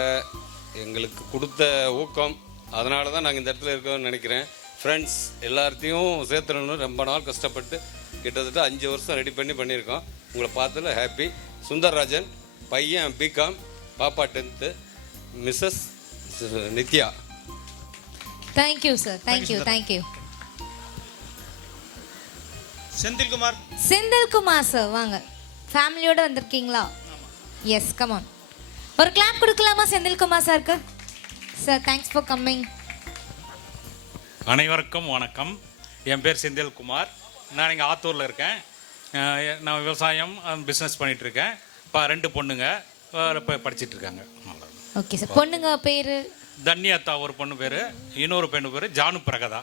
எங்களுக்கு கொடுத்த ஊக்கம், அதனால தான் நாங்கள் இந்த இடத்துல இருக்கோம்னு நினைக்கிறேன். ஃப்ரெண்ட்ஸ் எல்லாத்தையும் சேர்த்துடணும்னு ரொம்ப நாள் கஷ்டப்பட்டு கிட்டத்தட்ட 5 வருஷம் ரெடி பண்ணியிருக்கோம். உங்களை பார்த்ததில் ஹாப்பி. சுந்தரராஜன் பையன் பிகாம், பாப்பா 10th, Mrs Nithya. Thank you sir, thank you. Senthilkumar sir வாங்க. ஃபேமிலியோட வந்திருக்கீங்களா? Yes, come on. ஒரு கிளாப் கொடுக்கலாமா செந்தில்குமார் சாருக்கு? Sir thanks for coming. அனைவருக்கும் வணக்கம். என் பேர் செந்தில்குமார். நான் இங்கே ஆத்தூரில் இருக்கேன். நான் விவசாயம் பிஸ்னஸ் பண்ணிகிட்ருக்கேன். இப்போ 2 பொண்ணுங்க இப்போ படிச்சுட்டு இருக்காங்க. Okay sir. பொண்ணுங்க பேர் தன்யாத்தா, ஒரு பொண்ணு பேர். இன்னொரு பெண்ணு பேர் ஜானு பிரகதா.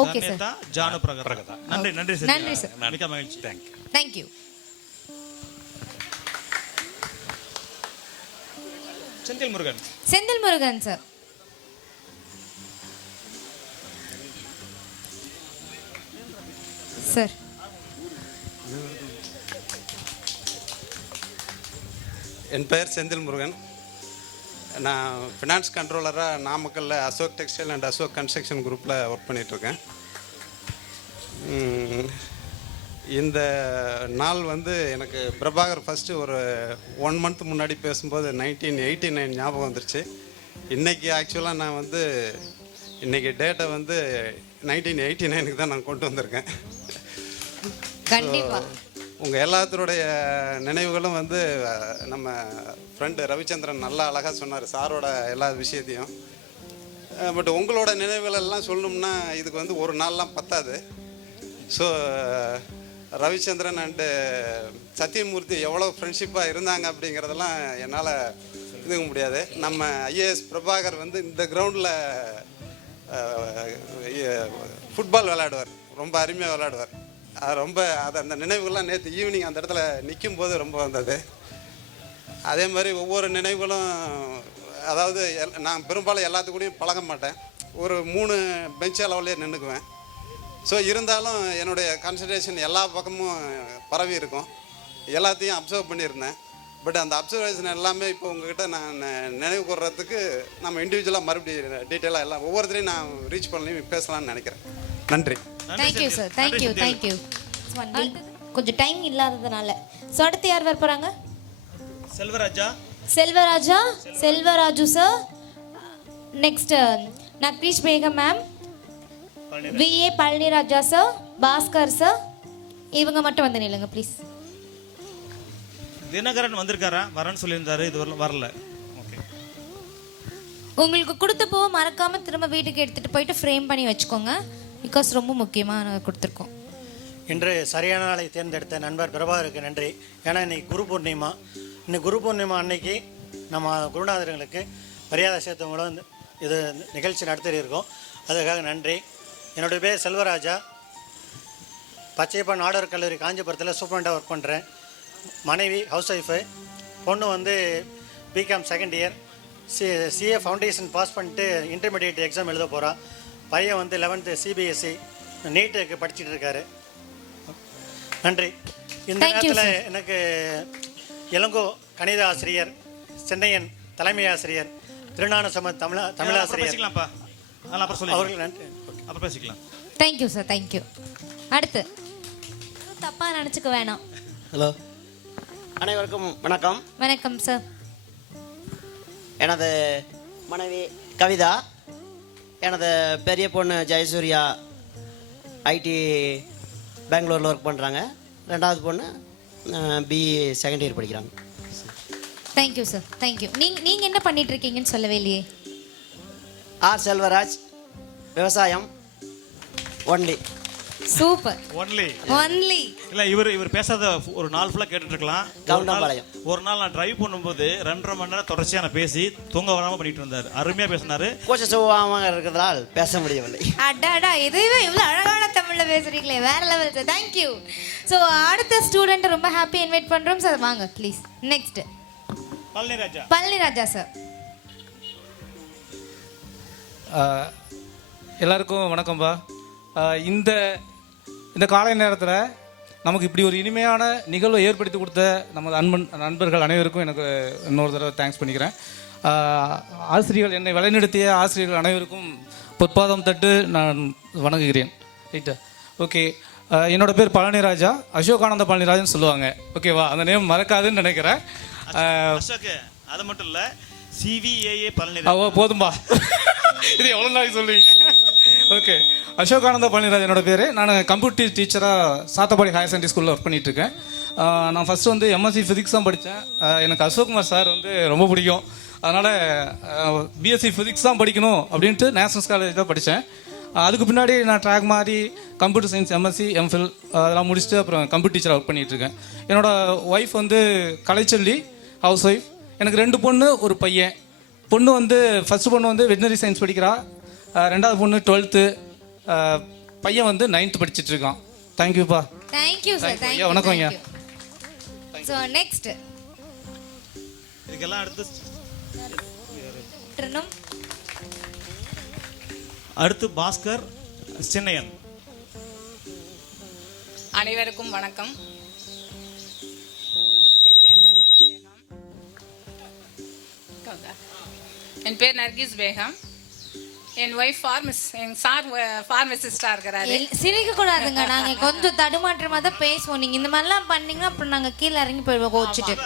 Okay sir. ஜானு பிரகதா. நன்றி சார். மிக்க மகிழ்ச்சி. Thank you. Senthil Murugan sir. Sir. என் பெயர் செந்தில் முருகன். நான் ஃபினான்ஸ் கண்ட்ரோலராக நாமக்கல்ல Ashok textile and Ashok construction குரூப்பில் ஒர்க் பண்ணிகிட்ருக்கேன். இந்த நாள் வந்து எனக்கு பிரபாகர் ஃபஸ்ட்டு ஒரு 1 month முன்னாடி பேசும்போது 1989 ஞாபகம் வந்துருச்சு. இன்றைக்கி ஆக்சுவலாக நான் வந்து இன்றைக்கி டேட்டை வந்து 1989க்கு தான் நான் கொண்டு வந்திருக்கேன். கண்டிப்பாக உங்கள் எல்லாத்தருடைய நினைவுகளும் வந்து நம்ம ஃப்ரெண்டு ரவிச்சந்திரன் நல்லா அழகாக சொன்னார் சாரோட எல்லா விஷயத்தையும். பட் உங்களோட நினைவுகள் எல்லாம் சொல்லணும்னா இதுக்கு வந்து ஒரு நாள்லாம் பத்தாது. ஸோ ரவிச்சந்திரன் அண்டு சத்தியமூர்த்தி எவ்வளோ ஃப்ரெண்ட்ஷிப்பாக இருந்தாங்க அப்படிங்கிறதெல்லாம் என்னால் இதுக்க முடியாது. நம்ம ஐஏஎஸ் பிரபாகர் வந்து இந்த கிரவுண்டில் ஃபுட்பால் விளையாடுவார், ரொம்ப அருமையாக விளையாடுவார். அது ரொம்ப அந்த நினைவுகள்லாம் நேற்று ஈவினிங் அந்த இடத்துல நிற்கும் போது ரொம்ப வந்தது. அதே மாதிரி ஒவ்வொரு நினைவுகளும், அதாவது நான் பெரும்பாலும் எல்லாத்துக்கூடையும் பழக மாட்டேன், ஒரு 3 பெஞ்ச் அளவுலேயே நின்றுக்குவேன். ஸோ இருந்தாலும் என்னுடைய கான்சன்ட்ரேஷன் எல்லா பக்கமும் பரவி இருக்கும், எல்லாத்தையும் அப்சர்வ் பண்ணியிருந்தேன். பட் அந்த அப்சர்வேஷன் எல்லாமே இப்போ உங்ககிட்ட நான் நினைவு கூர்றதுக்கு நம்ம இண்டிவிஜுவலாக மறுபடியும் டீட்டெயிலாக எல்லாம் ஒவ்வொருத்தரையும் நான் ரீச் பண்ணி பேசலாம்னு நினைக்கிறேன். நன்றி. Thank you sir. தேங்க்யூ. கொஞ்சம் டைம் இல்லாததுனால. ஸோ அடுத்து யார் வர போகிறாங்க? Selvaraju sir. Next Nagreesh Begum ma'am, VA Palaniraja sir, Bhaskar sir. இவங்க மட்டும் வந்து நில்லுங்க ப்ளீஸ். தினகரன் வந்திருக்காரா? வரேன்னு சொல்லியிருந்தாரு, இது வரல. ஓகே. உங்களுக்கு கொடுத்த பூவை மறக்காம திரும்ப வீட்டுக்கு எடுத்துட்டு போயிட்டு ஃப்ரேம் பண்ணி வச்சுக்கோங்க. பிகாஸ் ரொம்ப முக்கியமாக கொடுத்துருக்கோம். இன்று சரியான நாளை தேர்ந்தெடுத்த நண்பர் பிரபாகருக்கு நன்றி. ஏன்னா இன்னைக்கு குரு பூர்ணிமா. இன்னைக்கு குரு பூர்ணிமா அன்னைக்கு நம்ம குருநாதர்களுக்கு மரியாதை சேர்த்தவங்களும் இது நிகழ்ச்சி நடத்தியிருக்கோம். அதுக்காக நன்றி. என்னுடைய பேர் செல்வராஜா. பச்சையப்பன் நாடர் கல்லூரி காஞ்சிபுரத்தில் சூப்பரண்டாக ஒர்க் பண்ணுறேன். மனைவி ஹவுஸ் ஒய்ஃபு. பொண்ணு வந்து BCom second year CA foundation pass பண்ணிட்டு இன்டர்மீடியட் எக்ஸாம் எழுத போகிறான். பையன் வந்து 11th சிபிஎஸ்சி நீட்டுக்கு படிச்சுட்டு இருக்காரு. நன்றி. இந்த நேரத்தில் எனக்கு இளங்கோ கணித ஆசிரியர், சென்னையன் தலைமை ஆசிரியர், திருஞானசம்பத் தமிழாசிரியர் அவர்கள் நன்றி. அப்புறம் பேசிக்கலாம். Thank you sir. தேங்க்யூ. அடுத்து தப்பாக நினச்சிக்க வேணாம். ஹலோ, அனைவருக்கும் வணக்கம். வணக்கம் சார். எனது மனைவி கவிதா, எனது பெரிய பொண்ணு ஜெயசூர்யா ஐடி பெங்களூரில் ஒர்க் பண்ணுறாங்க. 2வது பொண்ணு பிஇ செகண்ட் இயர் படிக்கிறாங்க. Thank you sir. தேங்க்யூ. நீங்கள் என்ன பண்ணிட்டு இருக்கீங்கன்னு சொல்லவே இல்லையே. ஆர் செல்வராஜ், விவசாயம் ஒன்லி. சூப்பர். ஒன்லி இல்ல, இவர் பேசாத ஒரு நாள் ஃபுல்லா கேட்டுட்டு இருக்கலாம். ஒரு நாள் நான் டிரைவ் பண்ணும்போது 2.5 மணி நேரம் தொடர்ச்சியா நான் பேசி தூங்க வராம பண்ணிட்டு இருந்தாரு. அருமையா பேசினாரு. கோச்ச சுவாம இருக்கிறதால் பேச முடியவில்லை. அடாடா, இதுவே இவ்வளவு அழகான தமிழ்ல பேசுறீங்களே, வேற லெவல் சார். தேங்க்யூ. ஸோ அடுத்த ஸ்டூடெண்ட் ரொம்ப ஹாப்பி இன்வைட் பண்றோம் சார். வாங்க ப்ளீஸ். Next Palaniraja sir. எல்லாருக்கும் வணக்கம்பா. இந்த காலை நேரத்தில் நமக்கு இப்படி ஒரு இனிமையான நிகழ்வை ஏற்படுத்தி கொடுத்த நமது நண்பர்கள் அனைவருக்கும் எனக்கு இன்னொரு தடவை தேங்க்ஸ் பண்ணிக்கிறேன். ஆசிரியர்கள், என்னை வழிநடத்திய ஆசிரியர்கள் அனைவருக்கும் பொற்பாதம் தட்டு நான் வணங்குகிறேன். ரைட்டா? ஓகே. என்னோட பேர் பழனிராஜா, அசோகானந்த பழனிராஜன் சொல்லுவாங்க. ஓகேவா? அந்த நேம் மறக்காதுன்னு நினைக்கிறேன். அது மட்டும் இல்லை, சிவிஏஏ பழனிராஜா. போதும்பா, இது எவ்வளோ நாளைக்கு சொல்லுவீங்க? ஓகே. அசோகானந்த பழனிராஜ் என்னோட பேர். நான் கம்ப்யூட்டர் டீச்சராக சாத்தப்பாடி ஹையர் செகண்டரி ஸ்கூலில் ஒர்க் பண்ணிகிட்ருக்கேன். நான் ஃபஸ்ட்டு வந்து எம்எஸ்சி ஃபிசிக்ஸ் தான் படித்தேன். எனக்கு அசோக்குமார் சார் வந்து ரொம்ப பிடிக்கும். அதனால் பிஎஸ்சி ஃபிசிக்ஸ் தான் படிக்கணும் அப்படின்ட்டு நேஷனல்ஸ் காலேஜ் தான் படித்தேன். அதுக்கு பின்னாடி நான் ட்ராக் மாதிரி கம்ப்யூட்டர் சயின்ஸ் எம்எஸ்சி எம்ஃபில் அதெல்லாம் முடிச்சுட்டு அப்புறம் கம்ப்யூட்டர் டீச்சராக ஒர்க் பண்ணிகிட்ருக்கேன். என்னோடய ஒய்ஃப் வந்து கலைச்செல்வி, ஹவுஸ் ஒய்ஃப். எனக்கு 2 பொண்ணு, ஒரு பையன். பொண்ணு வந்து ஃபஸ்ட்டு பொண்ணு வந்து வெட்டினரி சயின்ஸ் படிக்கிறா. 2வது பொண்ணு 12th. பையன் வந்து 9th படிச்சுட்டு இருக்கான். தேங்க்யூப்பா. Thank you sir. தேங்க்யூ. வணக்கம் ஐயா. ஸோ நெக்ஸ்ட் இதுக்கெல்லாம் அடுத்து பாஸ்கர், சென்னையன். அனைவருக்கும் வணக்கம். என் பேர் நர்கிஸ் பேகம். என் ஒய்ஃப் என் சார் ஃபார்மசிஸ்டா இருக்கிறாரு. சிரிக்க கூடாதுங்க, நாங்க கொஞ்சம் தடுமாற்றமா தான் பேசுவோம். நீங்க இந்த மாதிரிலாம் பண்ணீங்கன்னா அப்புறம் நாங்க கீழே இறங்கி போயிடுவோம் கோச்சிட்டு.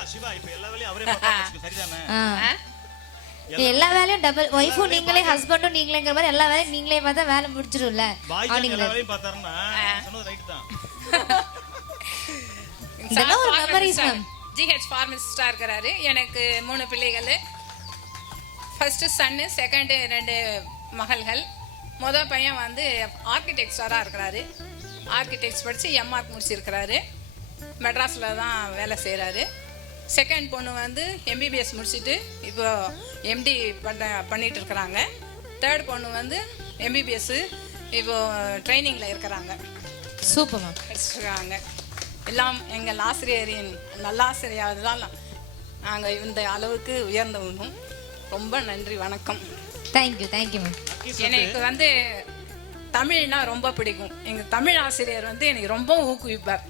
எல்லா வேலையும் டபுள் ஒய்ஃபும் நீங்களே, ஹஸ்பண்டும் நீங்களேங்கிற மாதிரி எல்லா வேலையும் நீங்களே பார்த்தா வேலை முடிச்சிடும்ல. இதெல்லாம் ஒரு மெமரிஸ் மேம். ஜிஹெச் ஃபார்மசிஸ்டா இருக்கிறாரு. எனக்கு 3 பிள்ளைகள். ஃபர்ஸ்ட் சன்னு, செகண்ட் 2 மகள்கள். மொதல் பையன் வந்து ஆர்கிடெக்சராக இருக்கிறாரு. ஆர்கிடெக்ட்ஸ் படித்து எம்ஆர்க் முடிச்சிருக்கிறாரு. மெட்ராஸில் தான் வேலை செய்கிறாரு. செகண்ட் பொண்ணு வந்து எம்பிபிஎஸ் முடிச்சுட்டு இப்போ எம்டி பண்ணிட்டு இருக்கிறாங்க. தேர்ட் பொண்ணு வந்து எம்பிபிஎஸ் இப்போ ட்ரைனிங்கில் இருக்கிறாங்க. Super ma'am. படிச்சிருக்காங்க. எல்லாம் எங்கள் ஆசிரியரின் நல்லாசிரியர் தான் நாங்கள் இந்த அளவுக்கு உயர்ந்தவனும். ரொம்ப நன்றி, வணக்கம். Thank you ma'am. எனக்கு வந்து தமிழ்னா ரொம்ப பிடிக்கும். எங்கள் தமிழ் ஆசிரியர் வந்து எனக்கு ரொம்ப ஊக்குவிப்பார்.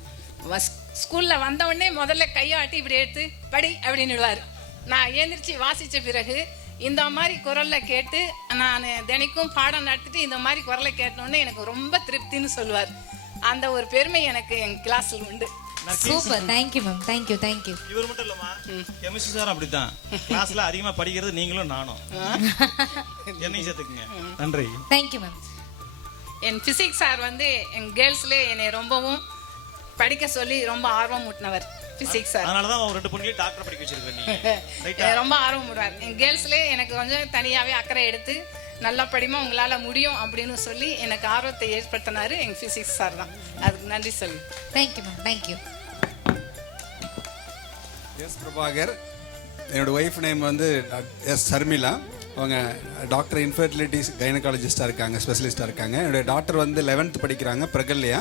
ஸ்கூலில் வந்தவுடனே முதல்ல கையாட்டி இப்படி எடுத்து படி அப்படின்னுடுவார். நான் எழுந்திரிச்சு வாசித்த பிறகு இந்த மாதிரி குரலில் கேட்டு நான் தினைக்கும் பாடம் நடத்திட்டு இந்த மாதிரி குரலை கேட்டோன்னே எனக்கு ரொம்ப திருப்தின்னு சொல்லுவார். அந்த ஒரு பெருமை எனக்கு எங்கள் கிளாஸில் உண்டு. Super, thank you ma'am. தேங்க்யூ. இவர் மட்டும் இல்லம்மா, கெமிஸ்ட்ரி சார் அப்படித்தான். கிளாஸ்ல அதிகமா படிக்கிறது நீங்களும் நானும். என்னையும் சேர்த்துக்குங்க. நன்றி. Thank you ma'am. என் பிசிக்ஸ் சார் வந்து என் கேர்ள்ஸ்ல என்னை ரொம்பவும் படிக்க சொல்லி ரொம்ப ஆர்வம் ஊட்டினவர் பிசிக்ஸ் சார். அதனால தான் 2 பொண்ணுங்களையும் டாக்டர் படிக்க வச்சிருக்கேன். ரொம்ப ஆர்வம் ஊட்டுவார். என் கேர்ள்ஸ்ல எனக்கு கொஞ்சம் தனியாகவே அக்கறை எடுத்து நல்லா படிமா உங்களால் முடியும் அப்படின்னு சொல்லி எனக்கு ஆர்வத்தை ஏற்படுத்தினாரு எங்கள் ஃபிசிக்ஸ் சார் தான். அதுக்கு நன்றி சொல்லி. Thank you ma'am. Thank you. S Prabhakar. என்னோட ஒய்ஃப் நேம் வந்து எஸ் சர்மிளா. அவங்க டாக்டர் இன்ஃபர்டிலிட்டி கைனகாலஜிஸ்டாக இருக்காங்க, ஸ்பெஷலிஸ்டாக இருக்காங்க. என்னுடைய டாக்டர் வந்து 11th படிக்கிறாங்க, பிரகல்யா.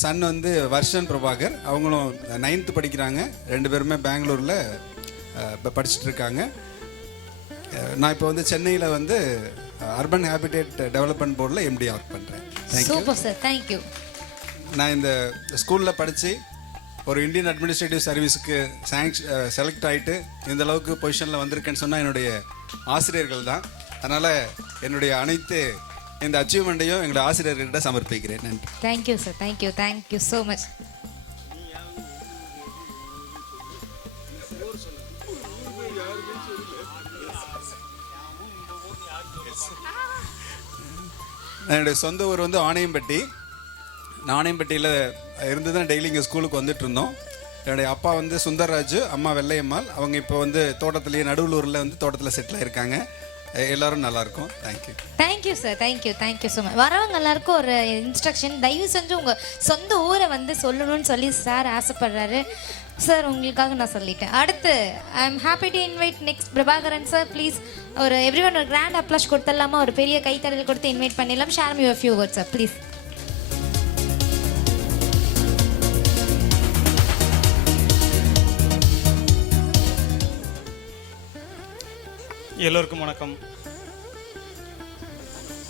சன் வந்து வர்ஷன் பிரபாகர், அவங்களும் 9th படிக்கிறாங்க. 2 பேருமே பெங்களூரில் படிச்சுட்டு இருக்காங்க. நான் இப்போ வந்து சென்னையில் வந்து அர்பன் ஹேபிடேட் டெவலப்மெண்ட் போர்டில் எம்டி ஒர்க் பண்ணுறேன். Super sir, thank you. நான் இந்த ஸ்கூலில் படித்து ஒரு இந்தியன் அட்மினிஸ்ட்ரேட்டிவ் சர்வீஸுக்கு செலக்ட் ஆகிட்டு இந்த அளவுக்கு பொசிஷனில் வந்திருக்கேன்னு சொன்னால் என்னுடைய ஆசிரியர்கள் தான். அதனால் என்னுடைய அனைத்து இந்த அச்சீவ்மெண்ட்டையும் எங்களுடைய ஆசிரியர்கிட்ட சமர்ப்பிக்கிறேன். நன்றி. Thank you sir. Thank you so much. என்னுடைய சொந்த ஊர் வந்து ஆணையம்பட்டி. நான் ஆணையம்பட்டியில் இருந்து தான் டெய்லி இங்கே ஸ்கூலுக்கு வந்துட்டு இருந்தோம். என்னுடைய அப்பா வந்து சுந்தர்ராஜ், அம்மா வெள்ளையம்மாள். அவங்க இப்போ வந்து தோட்டத்திலேயே நடுவலூரில் வந்து தோட்டத்தில் செட்டில் ஆயிருக்காங்க. எல்லாரும் நல்லா இருக்கும். Thank you sir. Thank you so much. வரவங்க எல்லாருக்கும் ஒரு இன்ஸ்ட்ரக்ஷன், தயவு செஞ்சு உங்கள் சொந்த ஊரை வந்து சொல்லணும்னு சொல்லி சார் ஆசைப்படுறாரு. சார் உங்களுக்காக நான் சொல்லிட்டேன். அடுத்து I am happy to invite next Prabhakaran sir. Please ஒரு எவ்ரிவன் ஒரு கிராண்ட் அப்ளாஷ் கொடுத்துடலாமா? ஒரு பெரிய கைத்தடல் கொடுத்து இன்வைட் பண்ணிடலாம். Share your few words sir please. எல்லோருக்கும் வணக்கம்.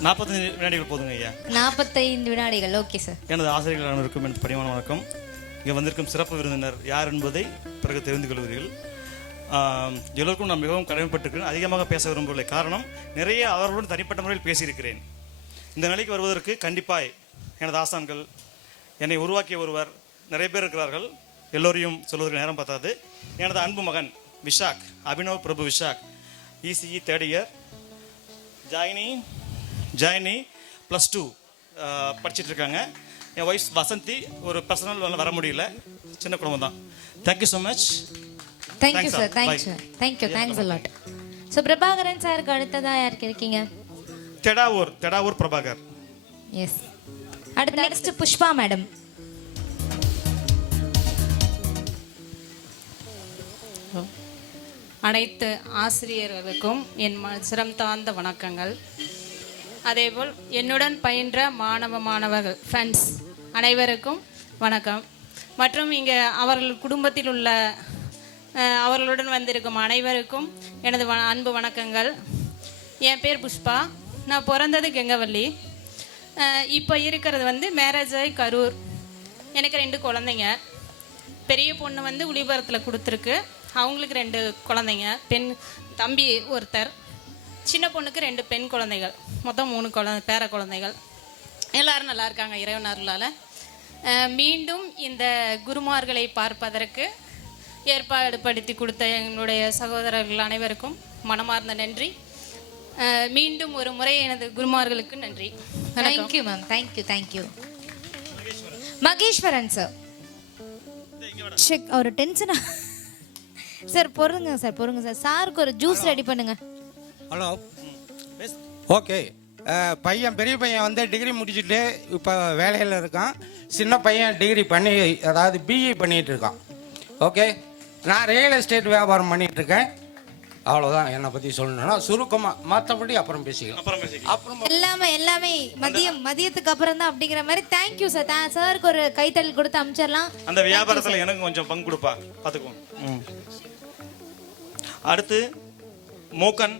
45 வினாடிகள் போதுங்க ஐயா. 45 வினாடிகள். Okay sir. எனது ஆசிரியர்கள் அனைவருக்கும் எனது பணிவான வணக்கம். இங்கே வந்திருக்கும் சிறப்பு விருந்தினர் யார் என்பதை பிறகு தெரிந்து கொள்வீர்கள். எல்லோருக்கும் நான் மிகவும் கடமைப்பட்டிருக்கிறேன். அதிகமாக பேச விரும்பவில்லை. காரணம், நிறைய அவர்களுடன் தனிப்பட்ட முறையில் பேசியிருக்கிறேன். இந்த நிலைக்கு வருவதற்கு கண்டிப்பாய் எனது ஆசான்கள், என்னை உருவாக்கிய ஒருவர், நிறைய பேர் இருக்கிறார்கள். எல்லோரையும் சொல்வதற்கு நேரம் பார்த்தாது. எனது அன்பு மகன் விஷாக், அபினவ் பிரபு Vizag, ECE 3rd year. Joinee +2 படிச்சுட்டு இருக்காங்க. என் ஒய்ஃப் வசந்தி. ஒரு பர்சனல் வர முடியல, சின்ன குடும்பம் தான். Thank you so much. Thank you sir. Thanks a lot. So Prabhakaran சாருக்கு அடுத்ததாக யாருக்கு இருக்கீங்க? தெடாவூர் பிரபாகர். எஸ். அடுத்து நெக்ஸ்ட் புஷ்பா மேடம். அனைத்து ஆசிரியர்களுக்கும் என் சிரம் தாழ்ந்த வணக்கங்கள். அதேபோல் என்னுடன் பயின்ற மாணவர்கள் ஃப்ரெண்ட்ஸ் அனைவருக்கும் வணக்கம். மற்றும் இங்கே அவர்கள் குடும்பத்தில் உள்ள அவர்களுடன் வந்திருக்கும் அனைவருக்கும் எனது அன்பு வணக்கங்கள். என் பேர் புஷ்பா. நான் பிறந்தது கெங்கவல்லி. இப்போ இருக்கிறது வந்து மேரேஜ் ஆகி கரூர். எனக்கு 2 குழந்தைங்க. பெரிய பொண்ணு வந்து உளிபரத்தில் கொடுத்துருக்கு, அவங்களுக்கு 2 குழந்தைங்க, பெண் தம்பி ஒருத்தர். சின்ன பொண்ணுக்கு 2 பெண் குழந்தைகள், மொத்தம் 3 பேர குழந்தைகள். எல்லாரும் நல்லா இருக்காங்க இறைவன் அருளால். மீண்டும் இந்த குருமார்களை பார்ப்பதற்கு ஏற்பாடு படுத்தி கொடுத்த எங்களுடைய சகோதரர்கள் அனைவருக்கும் மனமார்ந்த நன்றி. மீண்டும் ஒரு முறை எனது குருமார்களுக்கு நன்றி. Thank you ma'am, thank you thank you. Maheswaran sir. Check ஒரு டென்ஷனா சார். பொறுங்க சார். சாருக்கு ஒரு ஜூஸ் ரெடி பண்ணுங்க. ஹலோ. ஓகே. பையன் பெரிய பையன் வந்து டிகிரி முடிச்சுட்டு இப்போ வேலையில் இருக்கான். சின்ன பையன் டிகிரி பண்ணி அதாவது பிஇ பண்ணிகிட்டு இருக்கான். ஓகே. நான் ரியல் எஸ்டேட் வியாபாரம் பண்ணிகிட்ருக்கேன். அவ்வளோதான் என்னை பற்றி சொல்லணும்னா சுருக்கமாக, மற்றபடி அப்புறம் பேசிக்கலாம். அப்புறம் எல்லாமே மதியத்துக்கு அப்புறம் தான் அப்படிங்கிற மாதிரி. Thank you sir. சாருக்கு ஒரு கைத்தல் கொடுத்து அனுப்பிச்சிடலாம். அந்த வியாபாரத்தில் எனக்கு கொஞ்சம் பங்கு கொடுப்பா, பார்த்துக்குவோம். அடுத்து மோகன்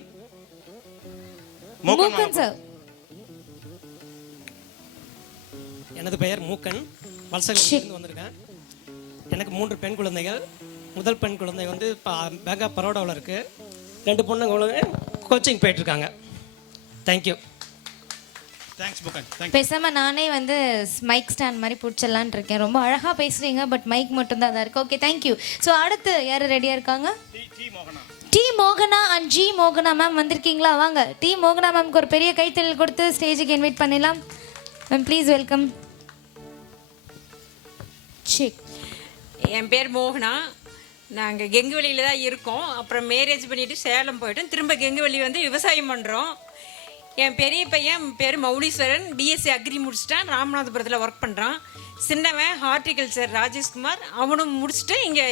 சார். எனது பெயர் மூக்கன், வலசகத்திலிருந்து வந்திருக்கேன். எனக்கு 3 பெண் குழந்தைகள். முதல் பெண் குழந்தை வந்து இப்போ பேங்க் ஆஃப் பரோடாவில் இருக்குது. 2 பொண்ணுங்க குழந்தை கோச்சிங் போயிட்டுருக்காங்க. தேங்க்யூ. தேங்க்ஸ் மூக்கன். பேசாம நானே வந்து மைக் ஸ்டாண்ட் மாதிரி பிடிச்சிடலான் இருக்கேன். ரொம்ப அழகாக பேசுகிறீங்க, பட் மைக் மட்டும்தான் அதான் இருக்குது. Okay, thank you. ஸோ அடுத்து யார் ரெடியாக இருக்காங்க? டி மோகனா அண்ட் ஜி மோகனா மேம் வந்திருக்கீங்களா? வாங்க. டி மோகனா மேம்க்கு ஒரு பெரிய கைத்தல் கொடுத்து ஸ்டேஜுக்கு இன்வைட் பண்ணிடலாம். Ma'am please welcome. செக். என் பேர் மோகனா. நாங்கள் கெங்குவெளியில் தான் இருக்கோம். அப்புறம் மேரேஜ் பண்ணிவிட்டு சேலம் போயிட்டோம். திரும்ப கெங்குவெளி வந்து விவசாயம் பண்ணுறோம். என் பெரிய பையன் பேர் மௌலீஸ்வரன், பிஎஸ்சி அக்ரி முடிச்சிட்டான், ராமநாதபுரத்தில் ஒர்க் பண்ணுறான். சின்னவன் ஹார்டிகல்ச்சர் ராஜேஷ்குமார், அவனும் முடிச்சுட்டு இங்கே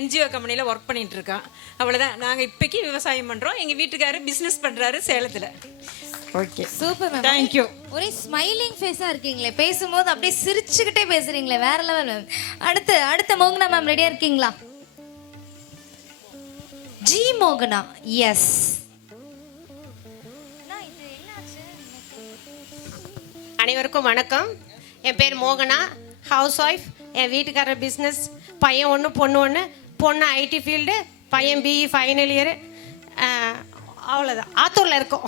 என்ஜிஓ கம்பெனியில் ஒர்க் பண்ணிகிட்டு இருக்கான். அவ்வளோதான். நாங்கள் இப்போக்கி விவசாயம் பண்ணுறோம். எங்கள் வீட்டுக்காரர் பிஸ்னஸ் பண்ணுறாரு சேலத்தில். Okay, super ma'am. தேங்க்யூ. ஒரே ஸ்மைலிங் ஃபேஸாக இருக்கீங்களே, பேசும்போது அப்படியே சிரிச்சுக்கிட்டே பேசுகிறீங்களே, வேற லெவல் மேம். அடுத்த மோகனா மேம் ரெடியாக இருக்கீங்களா? ஜி மோகனா. எஸ். அனைவருக்கும் வணக்கம். என் பேர் மோகனா, ஹவுஸ் ஒய்ஃப். என் வீட்டுக்காரர் பிஸ்னஸ். பையன் 1 பொண்ணு 1. பொண்ணு ஐடி ஃபீல்டு, பையன் பிஇ ஃபைனல் இயர். அவ்வளோதான். ஆத்தூரில் இருக்கோம்.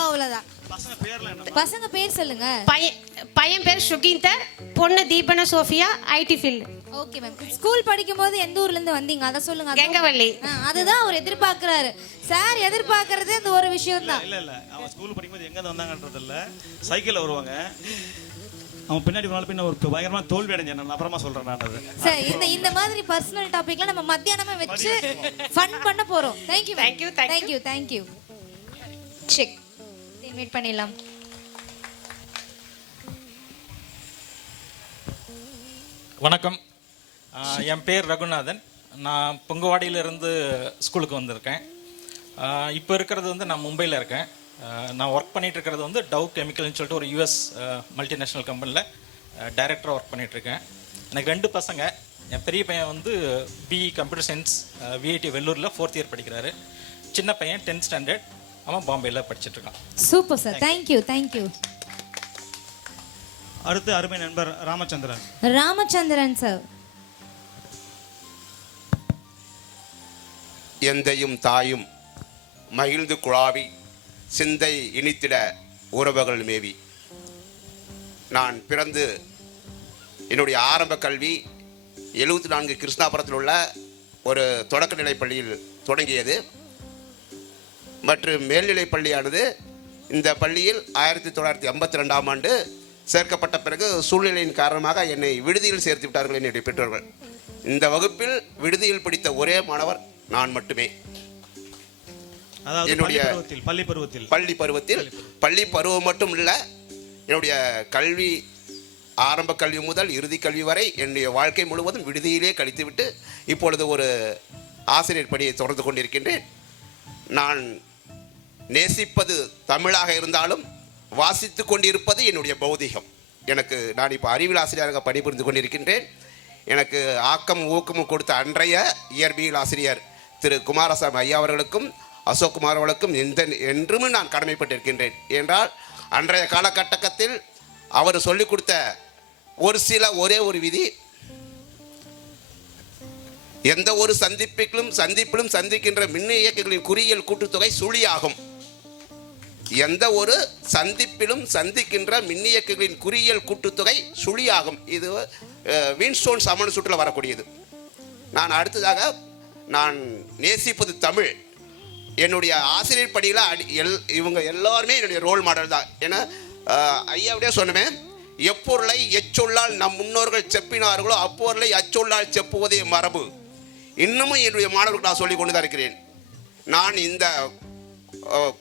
அவ்வளோதான். பசங்க பேர் சொல்லுங்க. பையன் பேர் சுகீந்தர், பொண்ணு Deepana Sophia, IT field. Okay ma'am. School படிக்கும் போது எந்த ஊர்ல இருந்து வந்தீங்க அதை சொல்லுங்க. கெங்கவள்ளி. அதுதான் அவர் எதிர்பார்க்கிறாரு. சார் எதிர்பார்க்கறதே இந்த ஒரு விஷயம் தான். இல்ல அவன் ஸ்கூல் படிக்கும்போது எங்க இருந்து வந்தாங்கன்றது இல்ல, சைக்கிள்ல வருவாங்க. அவன் பின்னாடி பின்ன ஒரு பயங்கரமா தோல்வி அடைஞ்சேன். நான் அப்புறமா சொல்றேன். நான் அது சார் இந்த மாதிரி பர்சனல் டாபிக்லாம் நம்ம மத்தியானமா வச்சு ஃபன் பண்ண போறோம். தேங்க்யூ. செக். மீட் பண்ணிடலாம். வணக்கம். என் பேர் ரகுநாதன். நான் பொங்குவாடியிலிருந்து ஸ்கூலுக்கு வந்திருக்கேன். இப்போ இருக்கிறது வந்து நான் மும்பையில் இருக்கேன். நான் ஒர்க் பண்ணிகிட்டு இருக்கிறது வந்து டவ் கெமிக்கல்னு சொல்லிட்டு ஒரு யூஎஸ் மல்டிநேஷ்னல் கம்பெனியில் டைரக்டராக ஒர்க் பண்ணிகிட்ருக்கேன். எனக்கு 2 பசங்க. என் பெரிய பையன் வந்து பிஇ கம்ப்யூட்டர் சயின்ஸ் விஐடி வெள்ளூரில் 4th இயர் படிக்கிறாரு. சின்ன பையன் 10th ஸ்டாண்டர்ட், அவன் பாம்பேயில் படிச்சுட்ருக்கான். Super sir. தேங்க்யூ. அடுத்து அருமை நண்பர் ராமச்சந்திரன் சார். எந்தையும் தாயும் மகிழ்ந்து குழாவி சிந்தை இனித்திட உறவுகள் மேவி. நான் பிறந்து என்னுடைய ஆரம்ப கல்வி 74 கிருஷ்ணாபுரத்தில் உள்ள ஒரு தொடக்கநிலை பள்ளியில் தொடங்கியது. மற்றும் மேல்நிலைப் பள்ளியானது இந்த பள்ளியில் 1982ஆம் ஆண்டு சேர்க்கப்பட்ட பிறகு சூழ்நிலையின் காரணமாக என்னை விடுதியில் சேர்த்து விட்டார்கள் என்னுடைய பெற்றோர்கள். இந்த வகுப்பில் விடுதியில் படித்த ஒரே மாணவர் நான் மட்டுமே. என்னுடைய பள்ளி பருவம் மட்டும் இல்லை, என்னுடைய கல்வி ஆரம்ப கல்வி முதல் இறுதி கல்வி வரை என்னுடைய வாழ்க்கை முழுவதும் விடுதியிலே கழித்துவிட்டு இப்பொழுது ஒரு ஆசிரியர் பணியை தொடர்ந்து கொண்டிருக்கின்றேன். நான் நேசிப்பது தமிழாக இருந்தாலும் வாசித்து கொண்டிருப்பது என்னுடைய பௌதிகம். நான் இப்போ அறிவியல் ஆசிரியராக பணிபுரிந்து கொண்டிருக்கின்றேன். எனக்கு ஆக்கம் ஊக்கமும் கொடுத்த அன்றைய இயற்பியல் ஆசிரியர் திரு குமாரசாமி ஐயா அவர்களுக்கும் அசோக் குமார் அவர்களுக்கும் என்றும் நான் கடமைப்பட்டிருக்கின்றேன். என்றால் அன்றைய காலகட்டத்தில் அவர் சொல்லிக் கொடுத்த ஒரே ஒரு விதி, எந்த ஒரு சந்திப்பிலும் சந்திக்கின்ற மின் இயக்கிகளின் குறியியல் கூட்டுத்தொகை சுழியாகும். எந்த ஒரு சந்திப்பிலும் சந்திக்கின்ற மின்னியக்குகளின் குறியியல் கூட்டுத்தொகை சுழியாகும். இது வின்ஸ்டோன் சமன் சுற்றில் வரக்கூடியது. நான் அடுத்ததாக நான் நேசிப்பது தமிழ். என்னுடைய ஆசிரியர் படியில் இவங்க எல்லாருமே என்னுடைய ரோல் மாடல் தான். ஏன்னா ஐயாவுடைய சொன்னேன், எப்பொருளை எச்சொல்லால் நம் முன்னோர்கள் செப்பினார்களோ அப்பொருளை அச்சொல்லால் செப்புவதே மரபு. இன்னமும் என்னுடைய மாணவர்களுக்கு நான் சொல்லிக் கொண்டு தான் இருக்கிறேன். நான் இந்த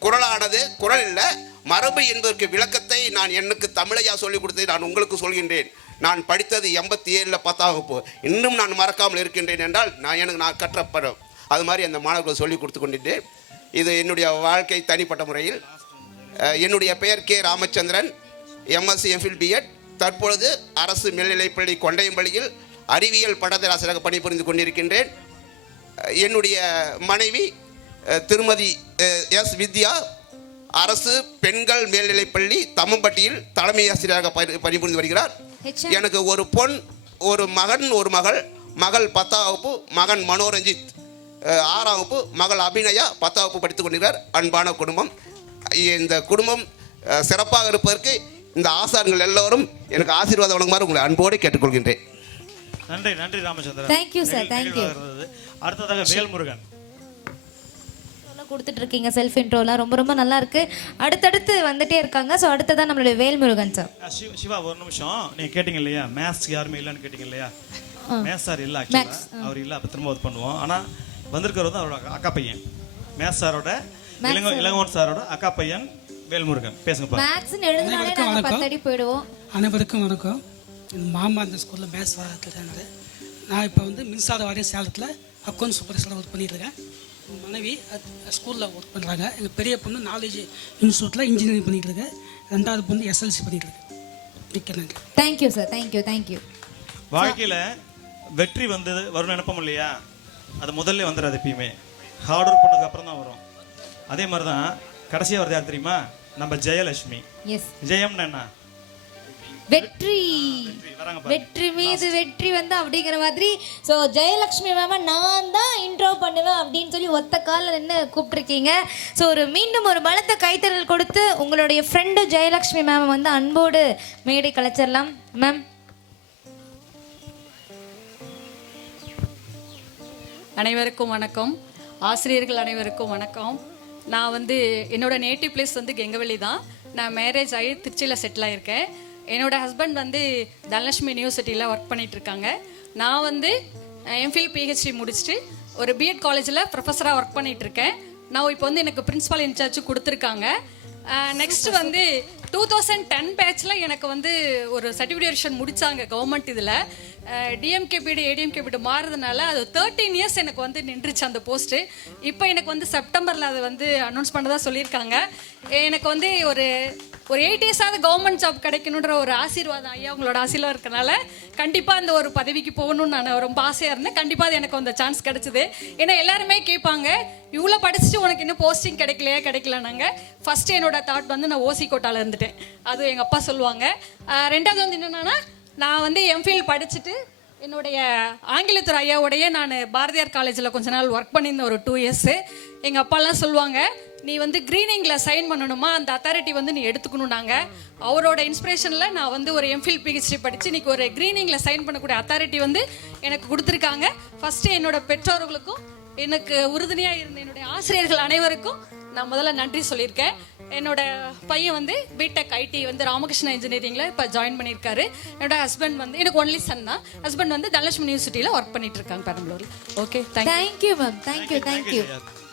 குறளானது குறள் இல்லை, மரபு என்பதற்கு விளக்கத்தை நான் எனக்கு தமிழையா சொல்லிக் கொடுத்ததை நான் உங்களுக்கு சொல்கின்றேன். நான் படித்தது 87 10ஆம் வகுப்பு. இன்னும் நான் மறக்காமல் இருக்கின்றேன் என்றால் நான் கற்றப்படும். அது மாதிரி அந்த மாணவர்கள் சொல்லிக் கொடுத்து கொண்டிருந்தேன். இது என்னுடைய வாழ்க்கை தனிப்பட்ட முறையில். என்னுடைய பெயர் K Ramachandran, MSc MPhil B.Ed. தற்பொழுது அரசு மேல்நிலைப்பள்ளி கொண்டையம்பள்ளியில் அறிவியல் பட்டதாரியாக பணிபுரிந்து கொண்டிருக்கின்றேன். என்னுடைய மனைவி திருமதி எஸ் வித்யா, அரசு பெண்கள் மேல்நிலைப்பள்ளி தம்மம்பட்டியில் தலைமை ஆசிரியராக பணிபுரிந்து வருகிறார். எனக்கு ஒரு பொன், ஒரு மகன், ஒரு மகள் 10ஆம் வகுப்பு, மகன் மனோரஞ்சித் 6ஆம் வகுப்பு, மகள் அபிநயா 10ஆம் வகுப்பு படித்துக் கொண்டிருக்கிறார். அன்பான குடும்பம். இந்த குடும்பம் சிறப்பாக இருப்பதற்கு இந்த ஆசான்கள் எல்லோரும் எனக்கு ஆசீர்வாதம் வழங்குமாறு உங்களை அன்போடு கேட்டுக்கொள்கின்றேன். நன்றி ராமச்சந்திரன். Thank you sir, thank you. அடுத்ததாக வேல்முருகன் கொடுத்துட்டு இருக்கீங்க. செல்ஃப் இன்ட்ரோலாம் ரொம்ப ரொம்ப நல்லா இருக்கு. அடுத்தடுத்து வந்துட்டே இருக்காங்க. ஸோ அடுத்ததான் நம்மளுடைய வேல்முருகன் சார். சிவா ஒரு நிமிஷம், நீங்க கேட்டீங்க இல்லையா மேத்ஸ் யாருமே இல்லைன்னு கேட்டீங்க இல்லையா? மேத்ஸ் சார் இல்லை, ஆக்சுவலாக அவர் இல்லை. அப்போ திரும்ப பண்ணுவோம். ஆனால் வந்திருக்கிறது வந்து அவரோட அக்கா பையன், மேத்ஸ் சாரோட இளங்கோன் சாரோட அக்கா பையன் வேல்முருகன். பேசுங்க. மேத்ஸ்னு எழுதினாலே நாங்கள் 10 அடி போயிடுவோம். அனைவருக்கும் வணக்கம். மாமா அந்த ஸ்கூலில் மேத்ஸ் வாரத்தில் நான் இப்போ வந்து மின்சார வாரிய சேலத்தில் அக்கௌண்ட் சூப்பர்வைசராக ஒர்க் பண்ணிட்டுருக்கேன். மனைவி ஸ்கூலில் ஒர்க் பண்ணுறாங்க. எங்கள் பெரிய பொண்ணு நாலேஜ் இன்ஸ்டியூட்டில் இன்ஜினியரிங் பண்ணிகிட்டு இருக்கு. 2வது பொண்ணு SLC பண்ணிகிட்டு இருக்கு. மிக்க நன்றி. Thank you sir, thank you. வாழ்க்கையில் வெற்றி வந்து வரும்னு நினைப்போம் இல்லையா? அது முதல்ல வந்துடாது. எப்பயுமே ஹார்ட் ஒர்க் பண்ணதுக்கு அப்புறம் தான் வரும். அதே மாதிரி தான் கடைசியாக வருது யார் தெரியுமா? நம்ம ஜெயலட்சுமி. ஜெயம்னா என்ன? வெற்றி மீது வெற்றி வந்து அப்படிங்கிற மாதிரி. ஸோ ஜெயலட்சுமி மேம நான் தான் இன்ட்ரோ பண்ணுவேன் அப்படின்னு சொல்லி ஒத்த காலில் நின்று கூப்பிட்டுருக்கீங்க. ஸோ மீண்டும் ஒரு பலத்த கைத்தறல் கொடுத்து உங்களுடைய ஃப்ரெண்டு ஜெயலட்சுமி மேம் வந்து அன்போடு மேடை கலைச்சிடலாம். மேம். அனைவருக்கும் வணக்கம். ஆசிரியர்கள் அனைவருக்கும் வணக்கம். நான் வந்து என்னோட நேட்டிவ் பிளேஸ் வந்து கெங்கவெளி தான். நான் மேரேஜ் ஆகி திருச்சியில் செட்டில் ஆகியிருக்கேன். என்னோட ஹஸ்பண்ட் வந்து தனலட்சுமி யூனிவர்சிட்டியில் ஒர்க் பண்ணிகிட்ருக்காங்க. நான் வந்து MPhil PhD முடிச்சுட்டு ஒரு B.Ed காலேஜில் ப்ரொஃபஸராக ஒர்க் பண்ணிகிட்ருக்கேன். நான் இப்போ வந்து எனக்கு பிரின்ஸிபல் இன்சார்ஜ் கொடுத்துருக்காங்க. நெக்ஸ்ட்டு வந்து 2010 பேட்சில் எனக்கு வந்து ஒரு சர்டிஃபிகேஷன் முடித்தாங்க கவர்மெண்ட். இதில் DMKPD ADMKPD மாறுறதுனால அது 13 இயர்ஸ் எனக்கு வந்து நின்றுச்சு அந்த போஸ்ட்டு. இப்போ எனக்கு வந்து செப்டம்பரில் அதை வந்து அனௌன்ஸ் பண்ணதாக சொல்லியிருக்காங்க. எனக்கு வந்து ஒரு 8 இயர்ஸாவது கவர்மெண்ட் ஜாப் கிடைக்கணுன்ற ஒரு ஆசீர்வாதம் ஐயா உங்களோட ஆசீர்வாதம் இருக்கனால கண்டிப்பாக அந்த ஒரு பதவிக்கு போகணும்னு நான் ரொம்ப ஆசையாக இருந்தேன். கண்டிப்பாக அது எனக்கு அந்த சான்ஸ் கிடைச்சிது. ஏன்னா எல்லாருமே கேட்பாங்க, இவ்வளோ படிச்சுட்டு உனக்கு இன்னும் போஸ்டிங் கிடைக்கலனாங்க. ஃபஸ்ட்டு என்னோட தாட் வந்து நான் OC கோட்டாவில் இருந்துட்டேன். அது எங்கள் அப்பா சொல்லுவாங்க. 2வது வந்து என்னென்னா, நான் வந்து MPhil படிச்சுட்டு என்னுடைய ஆங்கிலத்துறை ஐயாவோடைய நான் பாரதியார் காலேஜில் கொஞ்ச நாள் ஒர்க் பண்ணியிருந்தேன் ஒரு 2 இயர்ஸு. எங்கள் அப்பாலாம் சொல்லுவாங்க, நீ வந்து க்ரீனிங்கில் சைன் பண்ணணுமா, அந்த அத்தாரிட்டி வந்து நீ எடுத்துக்கணுன்னாங்க. அவரோட இன்ஸ்பிரேஷனில் நான் வந்து ஒரு MPhil PhD படித்து இன்றைக்கி ஒரு க்ரீனிங்கில் சைன் பண்ணக்கூடிய அத்தாரிட்டி வந்து எனக்கு கொடுத்துருக்காங்க. ஃபஸ்ட்டு என்னோட பெற்றோர்களுக்கும் எனக்கு உறுதுணையாக இருந்த என்னுடைய ஆசிரியர்கள் அனைவருக்கும் நான் முதல்ல நன்றி சொல்லியிருக்கேன். என்னோட பையன் வந்து B.Tech IT வந்து ராமகிருஷ்ணா இன்ஜினியரிங்கில் இப்போ ஜாயின் பண்ணியிருக்காரு. என்னோட ஹஸ்பண்ட் வந்து எனக்கு ஒன்லி சன் தான். ஹஸ்பண்ட் வந்து தனலட்சுமி யூனிவர்சிட்டியில் ஒர்க் பண்ணிட்டு இருக்காங்க பெரம்பலூரில். Okay, thank you ma'am. Thank you.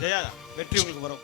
Jaya, வெற்றி உங்களுக்கு வரும்.